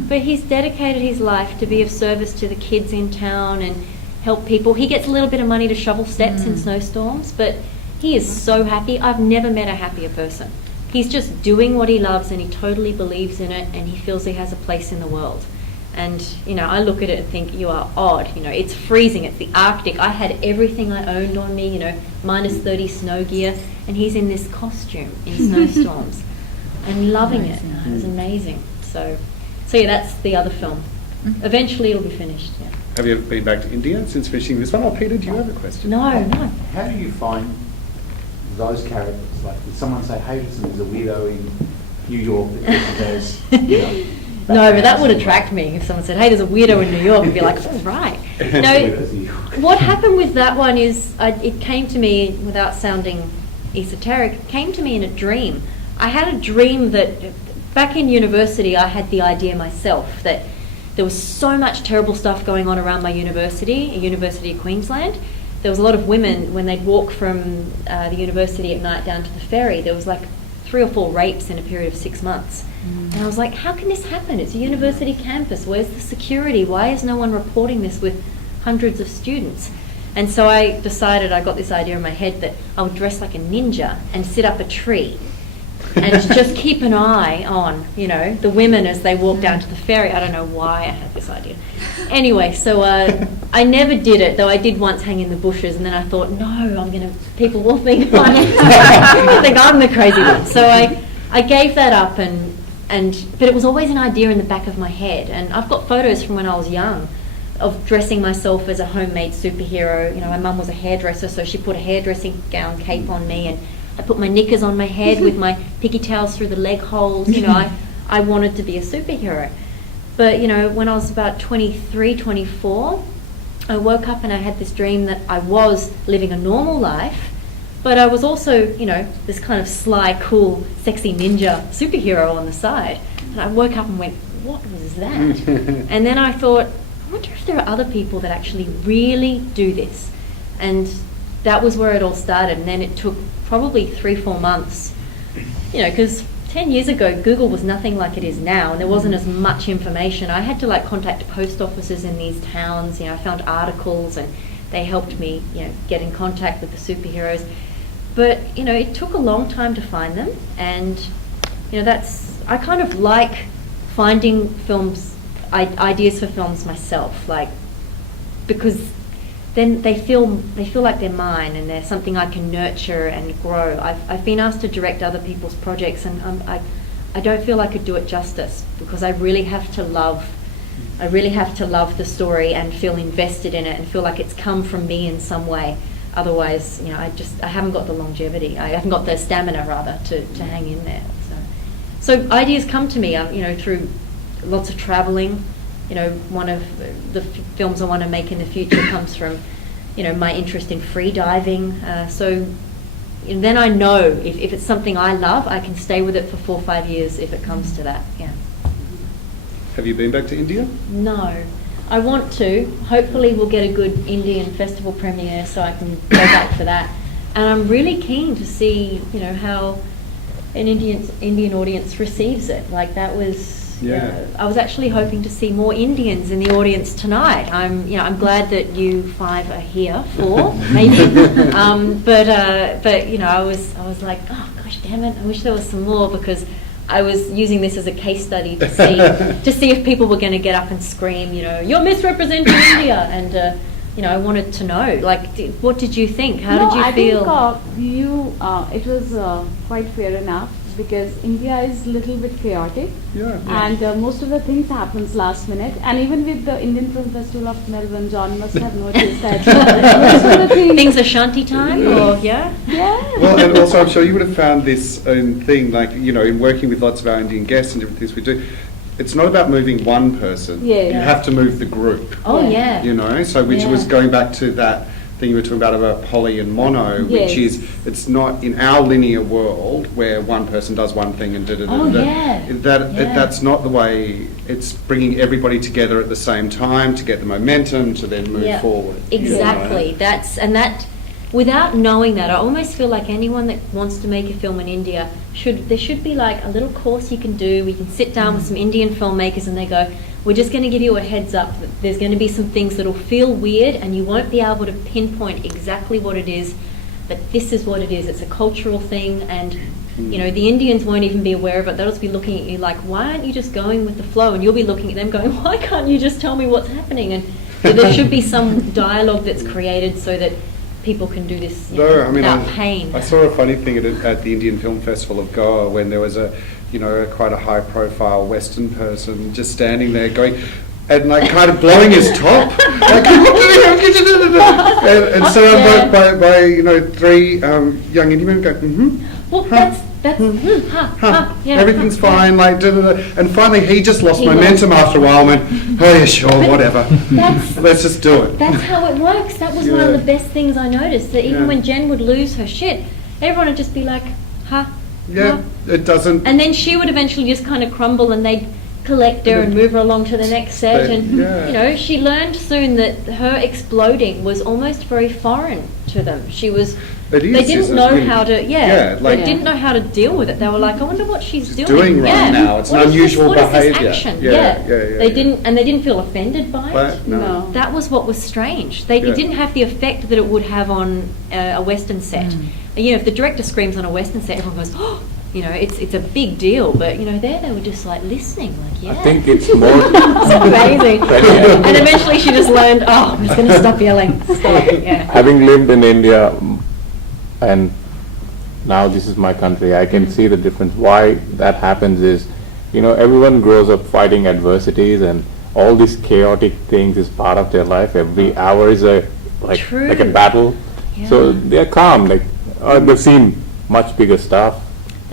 but he's dedicated his life to be of service to the kids in town and help people. He gets a little bit of money to shovel steps in snowstorms, but he is so happy. I've never met a happier person. He's just doing what he loves, and he totally believes in it, and he feels he has a place in the world. And, I look at it and think, you are odd. It's freezing. It's the Arctic. I had everything I owned on me, minus 30 snow gear, and he's in this costume in snowstorms and loving it. It was amazing. So yeah, that's the other film. Eventually it'll be finished, yeah. Have you been back to India since finishing this one? Oh, Peter, do you have a question? No. How do you find those characters? Like, did someone say, Hayden is a weirdo in New York that goes, No, but that would attract me if someone said, hey, there's a weirdo in New York. I'd be like, oh, right. No, what happened with that one is it came to me, without sounding esoteric, it came to me in a dream. I had a dream that back in university, I had the idea myself that there was so much terrible stuff going on around my university, University of Queensland. There was a lot of women, when they'd walk from the university at night down to the ferry, there was like 3 or 4 rapes in a period of 6 months. And I was like, how can this happen? It's a university campus. Where's the security? Why is no one reporting this with hundreds of students? And so I decided, I got this idea in my head that I would dress like a ninja and sit up a tree and just keep an eye on, you know, the women as they walk down to the ferry. I don't know why I had this idea. Anyway, so I never did it, though I did once hang in the bushes, and then I thought, no, people will think I'm the crazy one. So I gave that up, but it was always an idea in the back of my head. And I've got photos from when I was young of dressing myself as a homemade superhero. You know, my mum was a hairdresser, so she put a hairdressing gown cape on me, and I put my knickers on my head with my piggy tails through the leg holes. You know, I wanted to be a superhero. But, you know, when I was about 23, 24, I woke up and I had this dream that I was living a normal life, but I was also, you know, this kind of sly, cool, sexy ninja superhero on the side. And I woke up and went, what was that? And then I thought, I wonder if there are other people that actually really do this. And that was where it all started. And then it took probably 3-4 months, you know, because 10 years ago, Google was nothing like it is now, and there wasn't as much information. I had to like contact post offices in these towns. You know, I found articles, and they helped me, you know, get in contact with the superheroes. But, you know, it took a long time to find them, and, you know, I kind of like finding ideas for films myself, like, because then they feel like they're mine, and they're something I can nurture and grow. I've been asked to direct other people's projects, and I don't feel I could do it justice, because I really have to love the story and feel invested in it and feel like it's come from me in some way. Otherwise, you know, I haven't got the longevity. I haven't got the stamina, rather, to hang in there. So ideas come to me, you know, through lots of traveling. You know, one of the films I want to make in the future comes from, you know, my interest in free diving. So then I know if it's something I love, I can stay with it for 4 or 5 years if it comes to that. Yeah. Have you been back to India? No. I want to. Hopefully we'll get a good Indian festival premiere so I can go back for that. And I'm really keen to see, you know, how an Indian audience receives it. Like, that was... Yeah. You know, I was actually hoping to see more Indians in the audience tonight. I'm glad that you 5 are here, 4 maybe. But you know, I was like, oh gosh, damn it! I wish there was some more, because I was using this as a case study to see if people were going to get up and scream, you know, you're misrepresenting India, and you know, I wanted to know, like, what did you think? How did you feel? I think it was quite fair enough, because India is a little bit chaotic, and most of the things happens last minute. And even with the Indian Film Festival of Melbourne, John must have noticed that most of the things are shanty time, or yeah. Well, and also I'm sure you would have found this thing, like, you know, in working with lots of our Indian guests and different things we do. It's not about moving one person. Yeah. You have to move the group. Oh yeah. You know, so which was going back to that thing you were talking about poly and mono, which is, it's not in our linear world where one person does one thing and that's not the way. It's bringing everybody together at the same time to get the momentum to then move forward. Exactly. You know? That without knowing that, I almost feel like anyone that wants to make a film in India there should be like a little course you can do. We can sit down with some Indian filmmakers, and they go, we're just going to give you a heads up that there's going to be some things that'll feel weird, and you won't be able to pinpoint exactly what it is, but this is what it is. It's a cultural thing, and you know, the Indians won't even be aware of it. They'll just be looking at you like, why aren't you just going with the flow? And you'll be looking at them going, why can't you just tell me what's happening? And so there should be some dialogue that's created so that people can do this without pain. I saw a funny thing at the Indian Film Festival of Goa, when there was quite a high-profile Western person just standing there going, and like kind of blowing his top, like, and surrounded by you know, 3 young Indian men go, Well, that's everything's fine, like, and finally he just lost momentum after a while and went, oh yeah, sure, whatever, let's just do it. That's how it works. That was one of the best things I noticed, that even when Jen would lose her shit, everyone would just be like, Yeah, it doesn't. And then she would eventually just kind of crumble, and they'd collect her and move her along to the next set. And you know, she learned soon that her exploding was almost very foreign to them. She was. They didn't know how to. They didn't know how to deal with it. They were like, I wonder what she's doing right now. It's an unusual behaviour. What is this action? They didn't, and they didn't feel offended by it. No. That was what was strange. It didn't have the effect that it would have on a Western set. You know, if the director screams on a Western set, everyone goes, oh. You know, it's a big deal, but you know, there they were just like listening, like I think it's more. it's amazing. And eventually she just learned, I'm just going to stop yelling. So, Having lived in India, and now this is my country, I can see the difference. Why that happens is, you know, everyone grows up fighting adversities, and all these chaotic things is part of their life. Every hour is like a battle. So they're calm. Like they've seen much bigger stuff.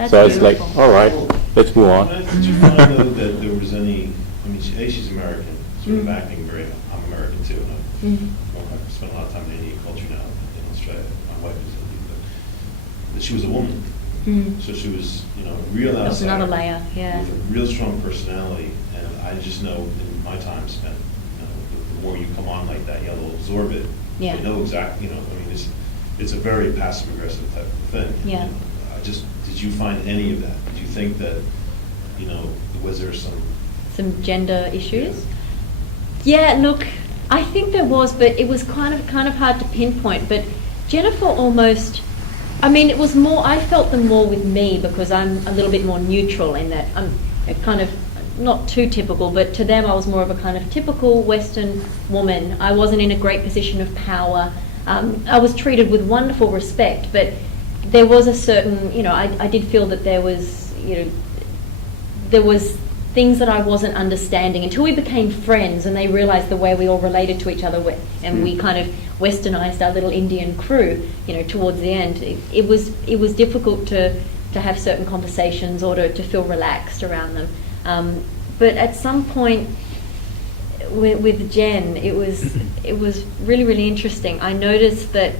So it's like, all right, let's move on. Did you find though that there was any? I mean, she's American. Sort of acting very. I'm American too. And I've spent a lot of time in Indian culture now in Australia. My wife is Indian, but she was a woman. So she was, you know, a real outsider. That's another layer, with a real strong personality, and I just know in my time spent, you know, the more you come on like that, you'll absorb it. Yeah. You know exactly. You know, I mean, it's a very passive aggressive type of thing. Yeah. You know, did you find any of that? Did you think that, you know, was there some gender issues? Yeah, look, I think there was, but it was kind of hard to pinpoint. But Jennifer almost, I mean, it was more, I felt them more with me because I'm a little bit more neutral in that I'm a kind of not too typical, but to them I was more of a kind of typical Western woman. I wasn't in a great position of power. I was treated with wonderful respect, but there was a certain, you know, I did feel that there was, you know, there was things that I wasn't understanding until we became friends and they realised the way we all related to each other, and we kind of westernized our little Indian crew, you know, towards the end. It was difficult to have certain conversations or to feel relaxed around them. But at some point with Jen, it was really, really interesting. I noticed that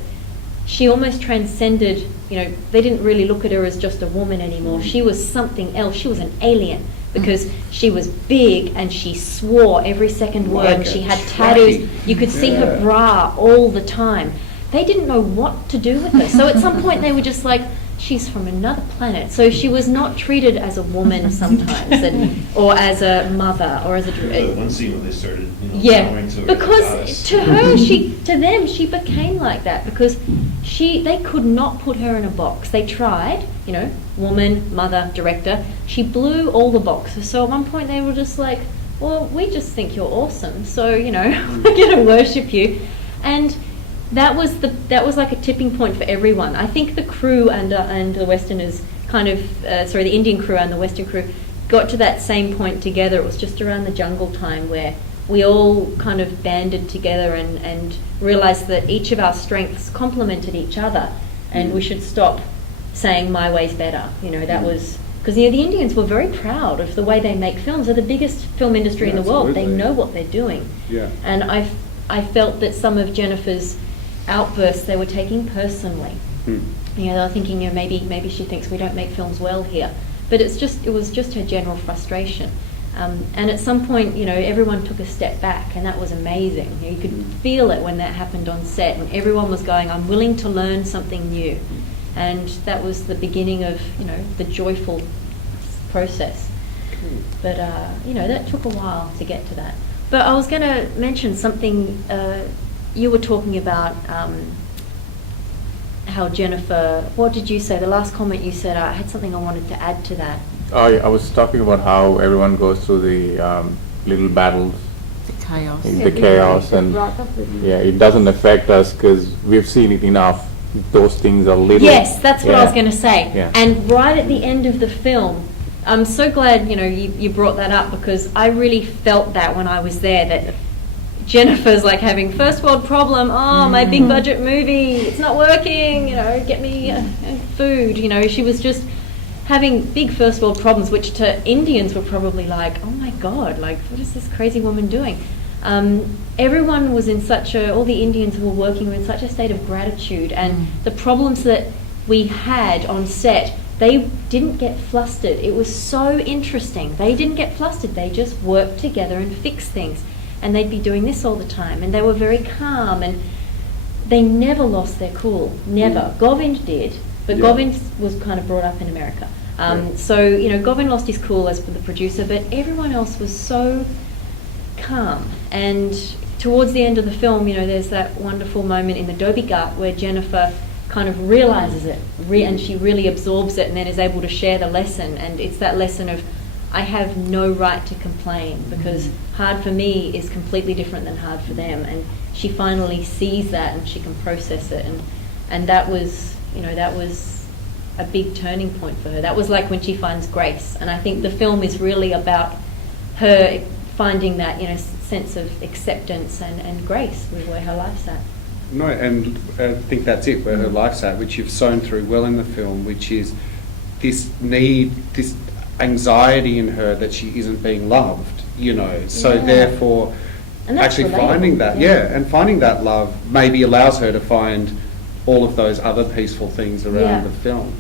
she almost transcended, you know, they didn't really look at her as just a woman anymore. She was something else. She was an alien because she was big and she swore every second word. And she had tattoos. You could see her bra all the time. They didn't know what to do with her. So at some point they were just like, she's from another planet. So she was not treated as a woman sometimes, or as a mother, or as a. One scene when they started, you know, going to her because to her, to them, she became like that because they could not put her in a box. They tried, you know, woman, mother, director. She blew all the boxes. So at one point they were just like, well, we just think you're awesome. So, you know, we're going to worship you, and. That was like a tipping point for everyone. I think the crew and the Westerners the Indian crew and the Western crew got to that same point together. It was just around the jungle time where we all kind of banded together and realised that each of our strengths complemented each other, and we should stop saying my way's better. You know, that was because, you know, the Indians were very proud of the way they make films. They're the biggest film industry in the world. They know what they're doing. Yeah. And I felt that some of Jennifer's outbursts they were taking personally. You know, they were thinking, you know, maybe she thinks we don't make films well here, but it was just her general frustration. And at some point, you know, everyone took a step back, and that was amazing. You know, you could feel it when that happened on set, and everyone was going, I'm willing to learn something new. And that was the beginning of, you know, the joyful process. But you know, that took a while to get to that. But I was going to mention something. You were talking about how Jennifer, what did you say? The last comment you said, I had something I wanted to add to that. I was talking about how everyone goes through the little battles. The chaos. The chaos, and it doesn't affect us because we've seen it enough. Those things are little. Yes, that's what I was going to say. Yeah. And right at the end of the film, I'm so glad, you know, you brought that up, because I really felt that when I was there, that Jennifer's like having first world problem. Oh, my big budget movie, it's not working. You know, get me food. You know, she was just having big first world problems, which to Indians were probably like, oh my God, like what is this crazy woman doing? Everyone was in all the Indians who were working were in such a state of gratitude, and the problems that we had on set, they didn't get flustered. It was so interesting. They didn't get flustered. They just worked together and fixed things. And they'd be doing this all the time. And they were very calm, and they never lost their cool. Never. Govind did, but Govind was kind of brought up in America. So, you know, Govind lost his cool as the producer, but everyone else was so calm. And towards the end of the film, you know, there's that wonderful moment in the Dhobi Ghat where Jennifer kind of realizes it, and she really absorbs it, and then is able to share the lesson. And it's that lesson of, I have no right to complain, because hard for me is completely different than hard for them. And she finally sees that, and she can process it. And that was, you know, that was a big turning point for her. That was like when she finds grace. And I think the film is really about her finding that, you know, sense of acceptance and grace with where her life's at. No, and I think that's it, where her life's at, which you've sewn through well in the film, which is this need, this anxiety in her that she isn't being loved, you know. So therefore, actually finding that, and finding that love maybe allows her to find all of those other peaceful things around the film.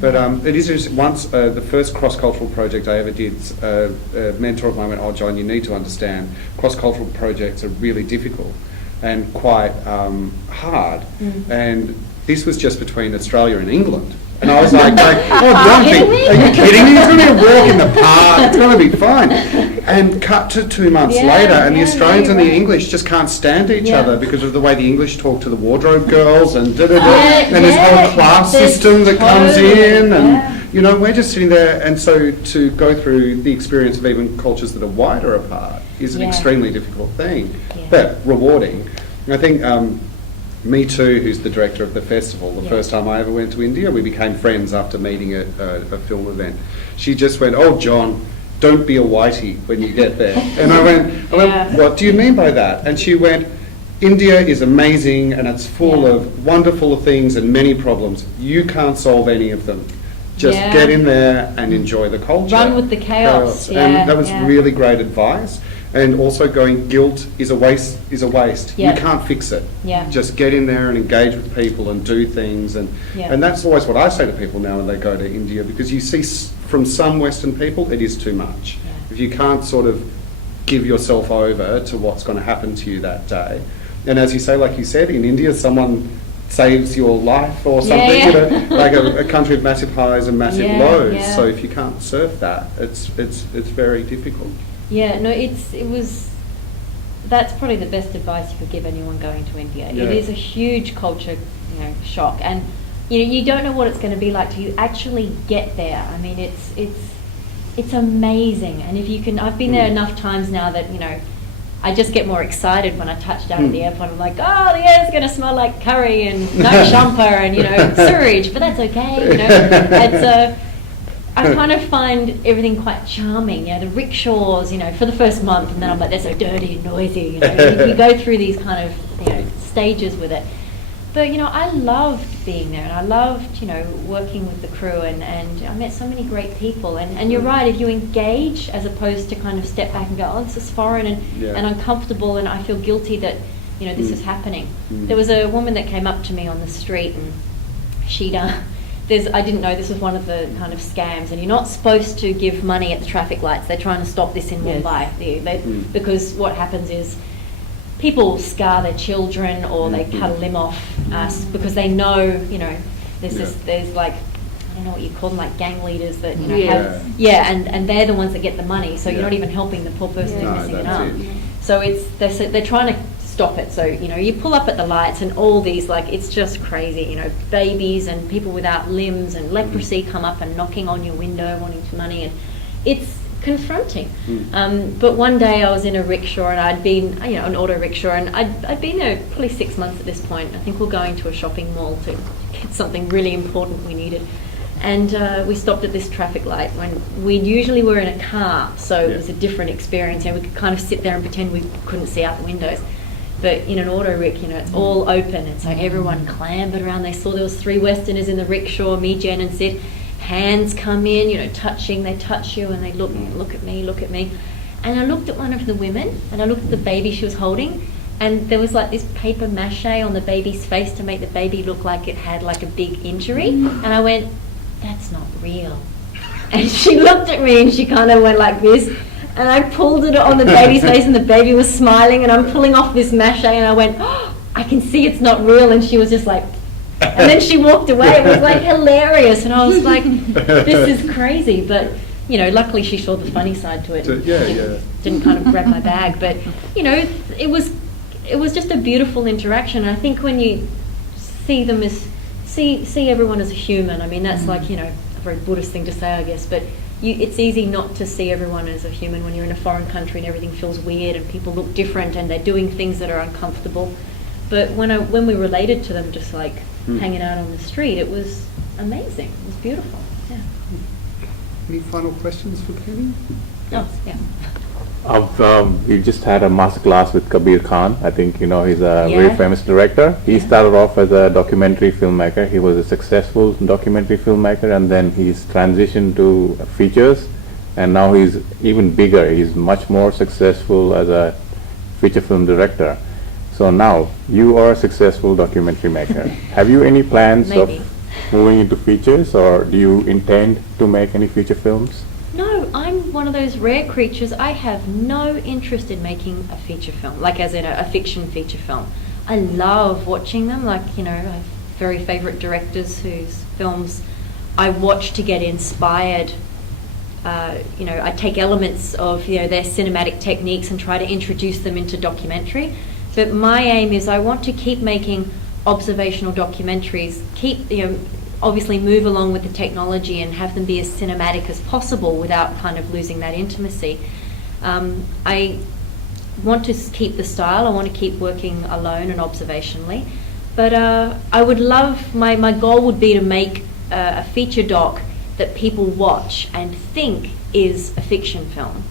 But it is just, once the first cross-cultural project I ever did, a mentor of mine went, "Oh, John, you need to understand, cross-cultural projects are really difficult and quite hard." And this was just between Australia and England. And I was like, are you kidding me? It's going to be a walk in the park. It's going to be fine. And cut to 2 months later, and the Australians and the English just can't stand each other because of the way the English talk to the wardrobe girls and and this whole class system that comes in. And, you know, we're just sitting there. And so to go through the experience of even cultures that are wider apart is an extremely difficult thing, but rewarding. And I think Me Too, who's the director of the festival, the first time I ever went to India, we became friends after meeting at a film event. She just went, "Oh, John, don't be a whitey when you get there." And I went, "What do you mean by that?" And she went, "India is amazing and it's full of wonderful things and many problems. You can't solve any of them. Just get in there and enjoy the culture. Run with the chaos." And that was really great advice. And also going, guilt is a waste. You can't fix it. Just get in there and engage with people and do things. And that's always what I say to people now when they go to India, because you see from some Western people, it is too much. If you can't sort of give yourself over to what's going to happen to you that day. And as you say, like you said, in India, someone saves your life or something, you know, like a country of massive highs and massive lows. So if you can't surf that, it's very difficult. Yeah, no, that's probably the best advice you could give anyone going to India. It is a huge culture, you know, shock, and you know, you don't know what it's going to be like till you actually get there. I mean, it's amazing, and if you can, I've been there enough times now that, you know, I just get more excited when I touch down at the airport. I'm like, oh, the air's going to smell like curry and no shumper and, you know, sewage, but that's okay, you know. It's I kind of find everything quite charming, you know, the rickshaws, you know, for the first month, and then I'm like, they're so dirty and noisy, you know. You go through these kind of, you know, stages with it. But, you know, I loved being there, and I loved, you know, working with the crew, and I met so many great people. And you're right, if you engage as opposed to kind of step back and go, oh, this is foreign and uncomfortable, and I feel guilty that, you know, this is happening. There was a woman that came up to me on the street, and she'd... I didn't know this was one of the kind of scams, and you're not supposed to give money at the traffic lights. They're trying to stop this in Mumbai, because what happens is people scar their children, or they cut a limb off because they know, you know, there's like, I don't know what you call them, like gang leaders that, you know, and they're the ones that get the money. So you're not even helping the poor person who's missing an arm. So they're trying to stop it. So, you know, you pull up at the lights and all these, like, it's just crazy, you know, babies and people without limbs and leprosy come up and knocking on your window wanting money, and it's confronting. But one day I was in a rickshaw, and I'd been, you know, an auto rickshaw, and I'd been there probably 6 months at this point. I think we're going to a shopping mall to get something really important we needed. And we stopped at this traffic light when we usually were in a car, so it was a different experience. You know, we could kind of sit there and pretend we couldn't see out the windows. But in an auto rick, you know, it's all open, and so everyone clambered around. They saw there was 3 Westerners in the rickshaw, me, Jen, and Sid. Hands come in, you know, touching. They touch you, and they look at me. And I looked at one of the women, and I looked at the baby she was holding, and there was like this paper mache on the baby's face to make the baby look like it had like a big injury. And I went, that's not real. And she looked at me and she kind of went like this, and I pulled it on the baby's face and the baby was smiling, and I'm pulling off this mache and I went, oh, I can see it's not real. And she was just like, and then she walked away. It was like hilarious, and I was like, this is crazy. But you know, luckily she saw the funny side to it. Didn't kind of grab my bag, but you know, it was just a beautiful interaction. And I think when you see them as see everyone as a human, I mean that's like, you know, a very Buddhist thing to say, I guess, but it's easy not to see everyone as a human when you're in a foreign country and everything feels weird and people look different and they're doing things that are uncomfortable. But when we related to them, just like hanging out on the street, it was amazing. It was beautiful. Yeah. Any final questions for Penny? Oh, yeah. We just had a masterclass with Kabir Khan. I think you know he's a very famous director. He started off as a documentary filmmaker. He was a successful documentary filmmaker, and then he's transitioned to features, and now he's even bigger. He's much more successful as a feature film director. So now you are a successful documentary maker. Have you any plans of moving into features, or do you intend to make any feature films? No, I'm one of those rare creatures. I have no interest in making a feature film, like as in a fiction feature film. I love watching them, like, you know, I have very favourite directors whose films I watch to get inspired. You know, I take elements of, you know, their cinematic techniques and try to introduce them into documentary. But my aim is I want to keep making observational documentaries, keep, you know, obviously move along with the technology and have them be as cinematic as possible without kind of losing that intimacy. I want to keep the style. I want to keep working alone and observationally. But I would love, my goal would be to make a feature doc that people watch and think is a fiction film,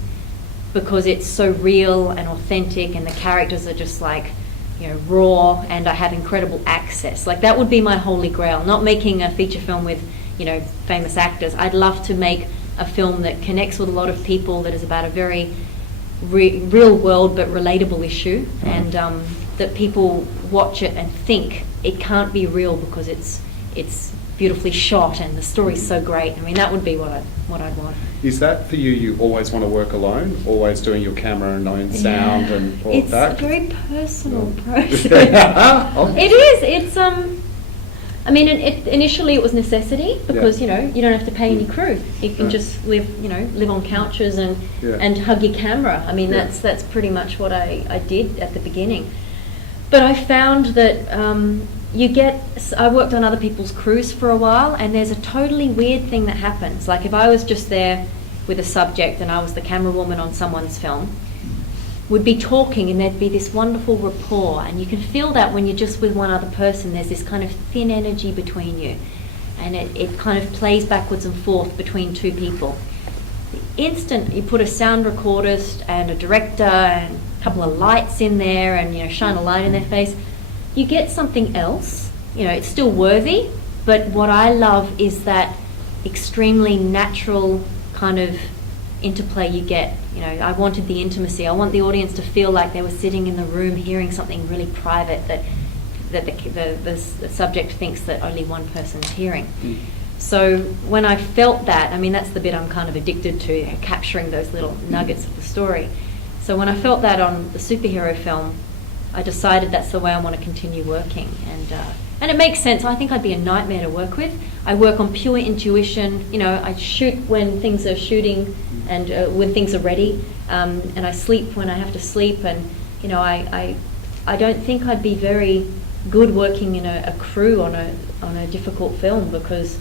because it's so real and authentic and the characters are just like, you know, raw, and I have incredible access. Like that would be my holy grail, not making a feature film with, you know, famous actors. I'd love to make a film that connects with a lot of people, that is about a very real world but relatable issue, and that people watch it and think it can't be real because it's beautifully shot and the story's so great. I mean, that would be what I'd want. Is that for you? You always want to work alone, always doing your camera and own sound and all of that? It's a very personal process. It is. It's I mean, initially it was necessity because you know you don't have to pay any crew. You can just live on couches and hug your camera. I mean, that's pretty much what I did at the beginning. But I found that I worked on other people's crews for a while, and there's a totally weird thing that happens. Like if I was just there with a subject and I was the camera woman on someone's film, we'd be talking and there'd be this wonderful rapport, and you can feel that when you're just with one other person. There's this kind of thin energy between you, and it kind of plays backwards and forth between two people. The instant you put a sound recordist and a director and a couple of lights in there and, you know, shine a light in their face, you get something else. You know, it's still worthy, but what I love is that extremely natural kind of interplay you get. You know, I wanted the intimacy. I want the audience to feel like they were sitting in the room hearing something really private that the subject thinks that only one person's hearing. So when I felt that, I mean, that's the bit I'm kind of addicted to, you know, capturing those little nuggets of the story. So when I felt that on the superhero film, I decided that's the way I want to continue working, and it makes sense. I think I'd be a nightmare to work with. I work on pure intuition. You know, I shoot when things are shooting and when things are ready, and I sleep when I have to sleep. And you know, I don't think I'd be very good working in a crew on a difficult film, because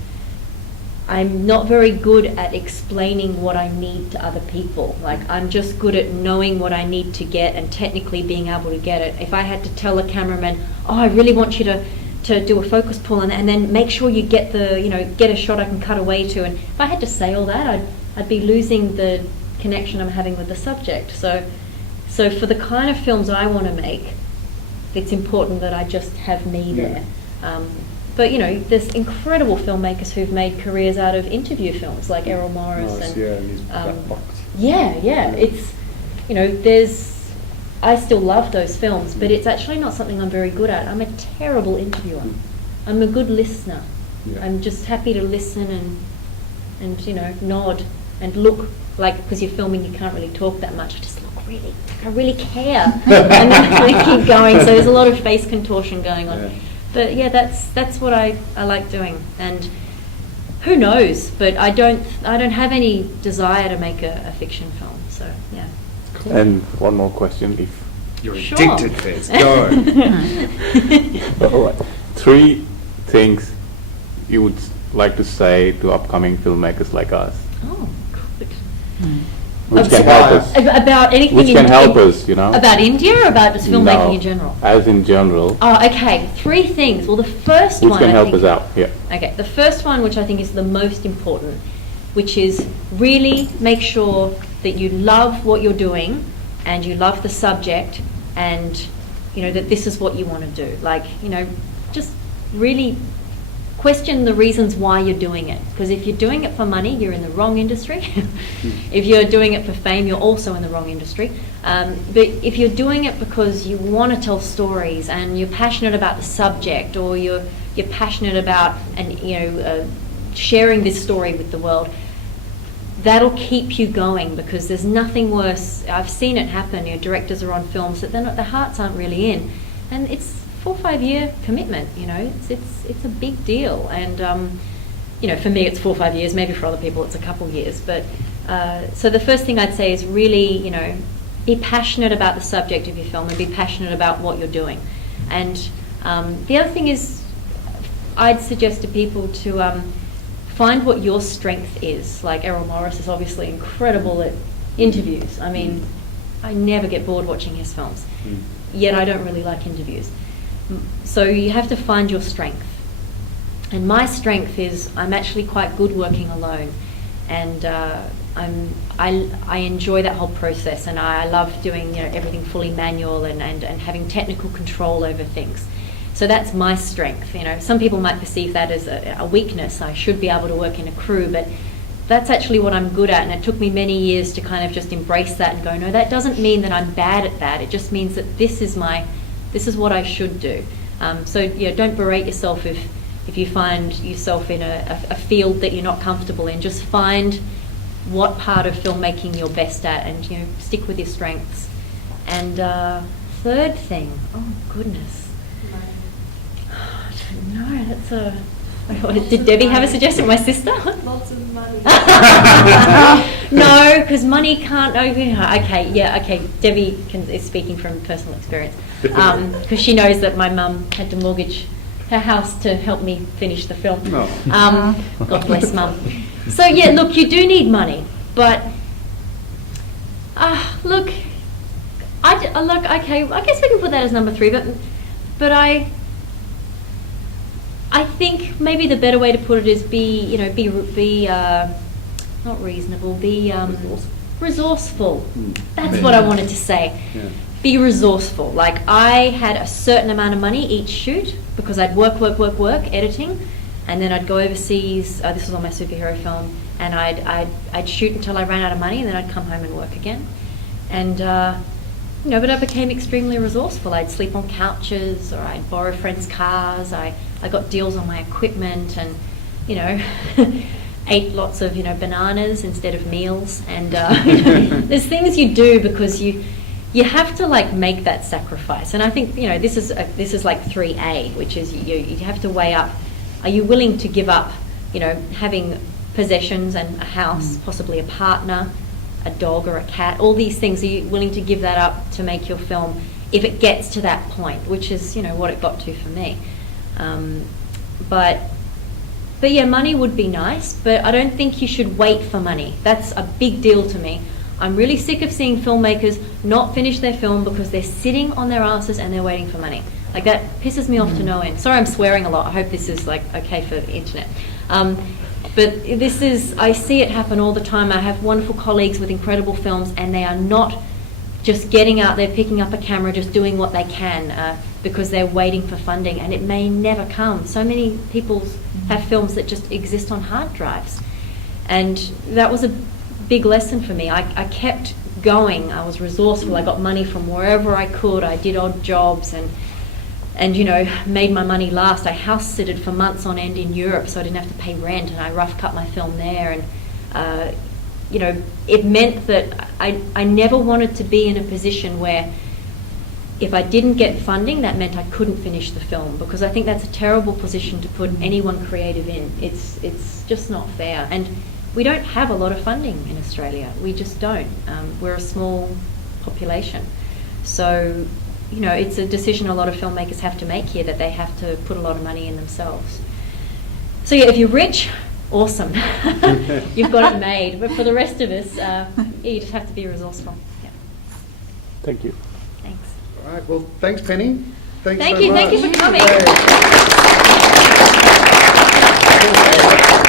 I'm not very good at explaining what I need to other people. Like, I'm just good at knowing what I need to get and technically being able to get it. If I had to tell a cameraman, oh, I really want you to do a focus pull and then make sure you get a shot I can cut away to. And if I had to say all that, I'd be losing the connection I'm having with the subject. So for the kind of films I want to make, it's important that I just have me there. But you know, there's incredible filmmakers who've made careers out of interview films, like Errol Morris. And his Black Box. It's, you know, I still love those films, but it's actually not something I'm very good at. I'm a terrible interviewer. I'm a good listener. Yeah. I'm just happy to listen and you know, nod and look, like, because you're filming, you can't really talk that much. I just look really, I really care. And then we keep going. So there's a lot of face contortion going on. Yeah. But yeah, that's what I like doing. And who knows? But I don't have any desire to make a fiction film. So yeah. Cool. And one more question, if You're Sure. addicted, Fez. Go. all right. 3 things you would like to say to upcoming filmmakers like us, Oh, good. which can help us, About anything which can help us, you know. About India or about just filmmaking No, in general? As in general, Oh, okay. 3 things. Well, the first which one can I help think, us out. Yeah. Okay, the first one, which I think is the most important, which is really make sure that you love what you're doing and you love the subject, and you know that this is what you want to do. Like, you know, just really question the reasons why you're doing it. Because if you're doing it for money, you're in the wrong industry. If you're doing it for fame, you're also in the wrong industry. But if you're doing it because you want to tell stories and you're passionate about the subject, or you're passionate about sharing this story with the world, that'll keep you going, because there's nothing worse. I've seen it happen. You know, directors are on films that their hearts aren't really in, and it's 4 or 5 year commitment. You know, it's a big deal. And you know, for me it's 4 or 5 years. Maybe for other people it's a couple years. But so the first thing I'd say is really, you know, be passionate about the subject of your film and be passionate about what you're doing. And the other thing is, I'd suggest to people to find what your strength is. Like Errol Morris is obviously incredible at interviews. I mean, I never get bored watching his films. Yet I don't really like interviews. So you have to find your strength. And my strength is I'm actually quite good working alone. And I enjoy that whole process, and I love doing, you know, everything fully manual and having technical control over things. So that's my strength. You know, some people might perceive that as a weakness. I should be able to work in a crew, but that's actually what I'm good at. And it took me many years to kind of just embrace that and go, no, that doesn't mean that I'm bad at that. It just means that this is what I should do. So you know, don't berate yourself if you find yourself in a field that you're not comfortable in. Just find what part of filmmaking you're best at, and you know, stick with your strengths. And third thing, oh goodness. No, that's a... Did Debbie have a suggestion? My sister? Lots of money. No, because money can't... Okay, Debbie is speaking from personal experience. Because she knows that my mum had to mortgage her house to help me finish the film. God bless Mum. So yeah, look, you do need money. But, look, okay, I guess we can put that as number 3, but I think maybe the better way to put it is be not reasonable, be resourceful. That's what I wanted to say. Yeah. Be resourceful. Like, I had a certain amount of money each shoot because I'd work editing, and then I'd go overseas. This was on my superhero film, and I'd shoot until I ran out of money, and then I'd come home and work again. And but I became extremely resourceful. I'd sleep on couches, or I'd borrow friends' cars. I got deals on my equipment, and ate lots of bananas instead of meals. And there's things you do because you have to make that sacrifice. And I think this is like 3A, which is you have to weigh up. Are you willing to give up having possessions and a house, possibly a partner, a dog or a cat, all these things? Are you willing to give that up to make your film if it gets to that point, which is what it got to for me. But yeah, money would be nice, but I don't think you should wait for money. That's a big deal to me. I'm really sick of seeing filmmakers not finish their film because they're sitting on their asses and they're waiting for money. Like, that pisses me off to no end. Sorry, I'm swearing a lot. I hope this is okay for the internet. But I see it happen all the time. I have wonderful colleagues with incredible films, and they are not just getting out there, picking up a camera, just doing what they can because they're waiting for funding, and it may never come. So many people have films that just exist on hard drives. And that was a big lesson for me. I kept going. I was resourceful. I got money from wherever I could. I did odd jobs, and and made my money last. I house sitted for months on end in Europe, so I didn't have to pay rent, and I rough cut my film there. And it meant that I never wanted to be in a position where if I didn't get funding, that meant I couldn't finish the film, because I think that's a terrible position to put anyone creative in. It's just not fair. And we don't have a lot of funding in Australia. We just don't. We're a small population. So, it's a decision a lot of filmmakers have to make here, that they have to put a lot of money in themselves. So yeah, if you're rich, awesome. You've got it made. But for the rest of us, you just have to be resourceful. Yeah. Thank you. Thanks. All right, well, thanks, Penny. Thanks Thank so you. much. Thank you for coming. Yeah.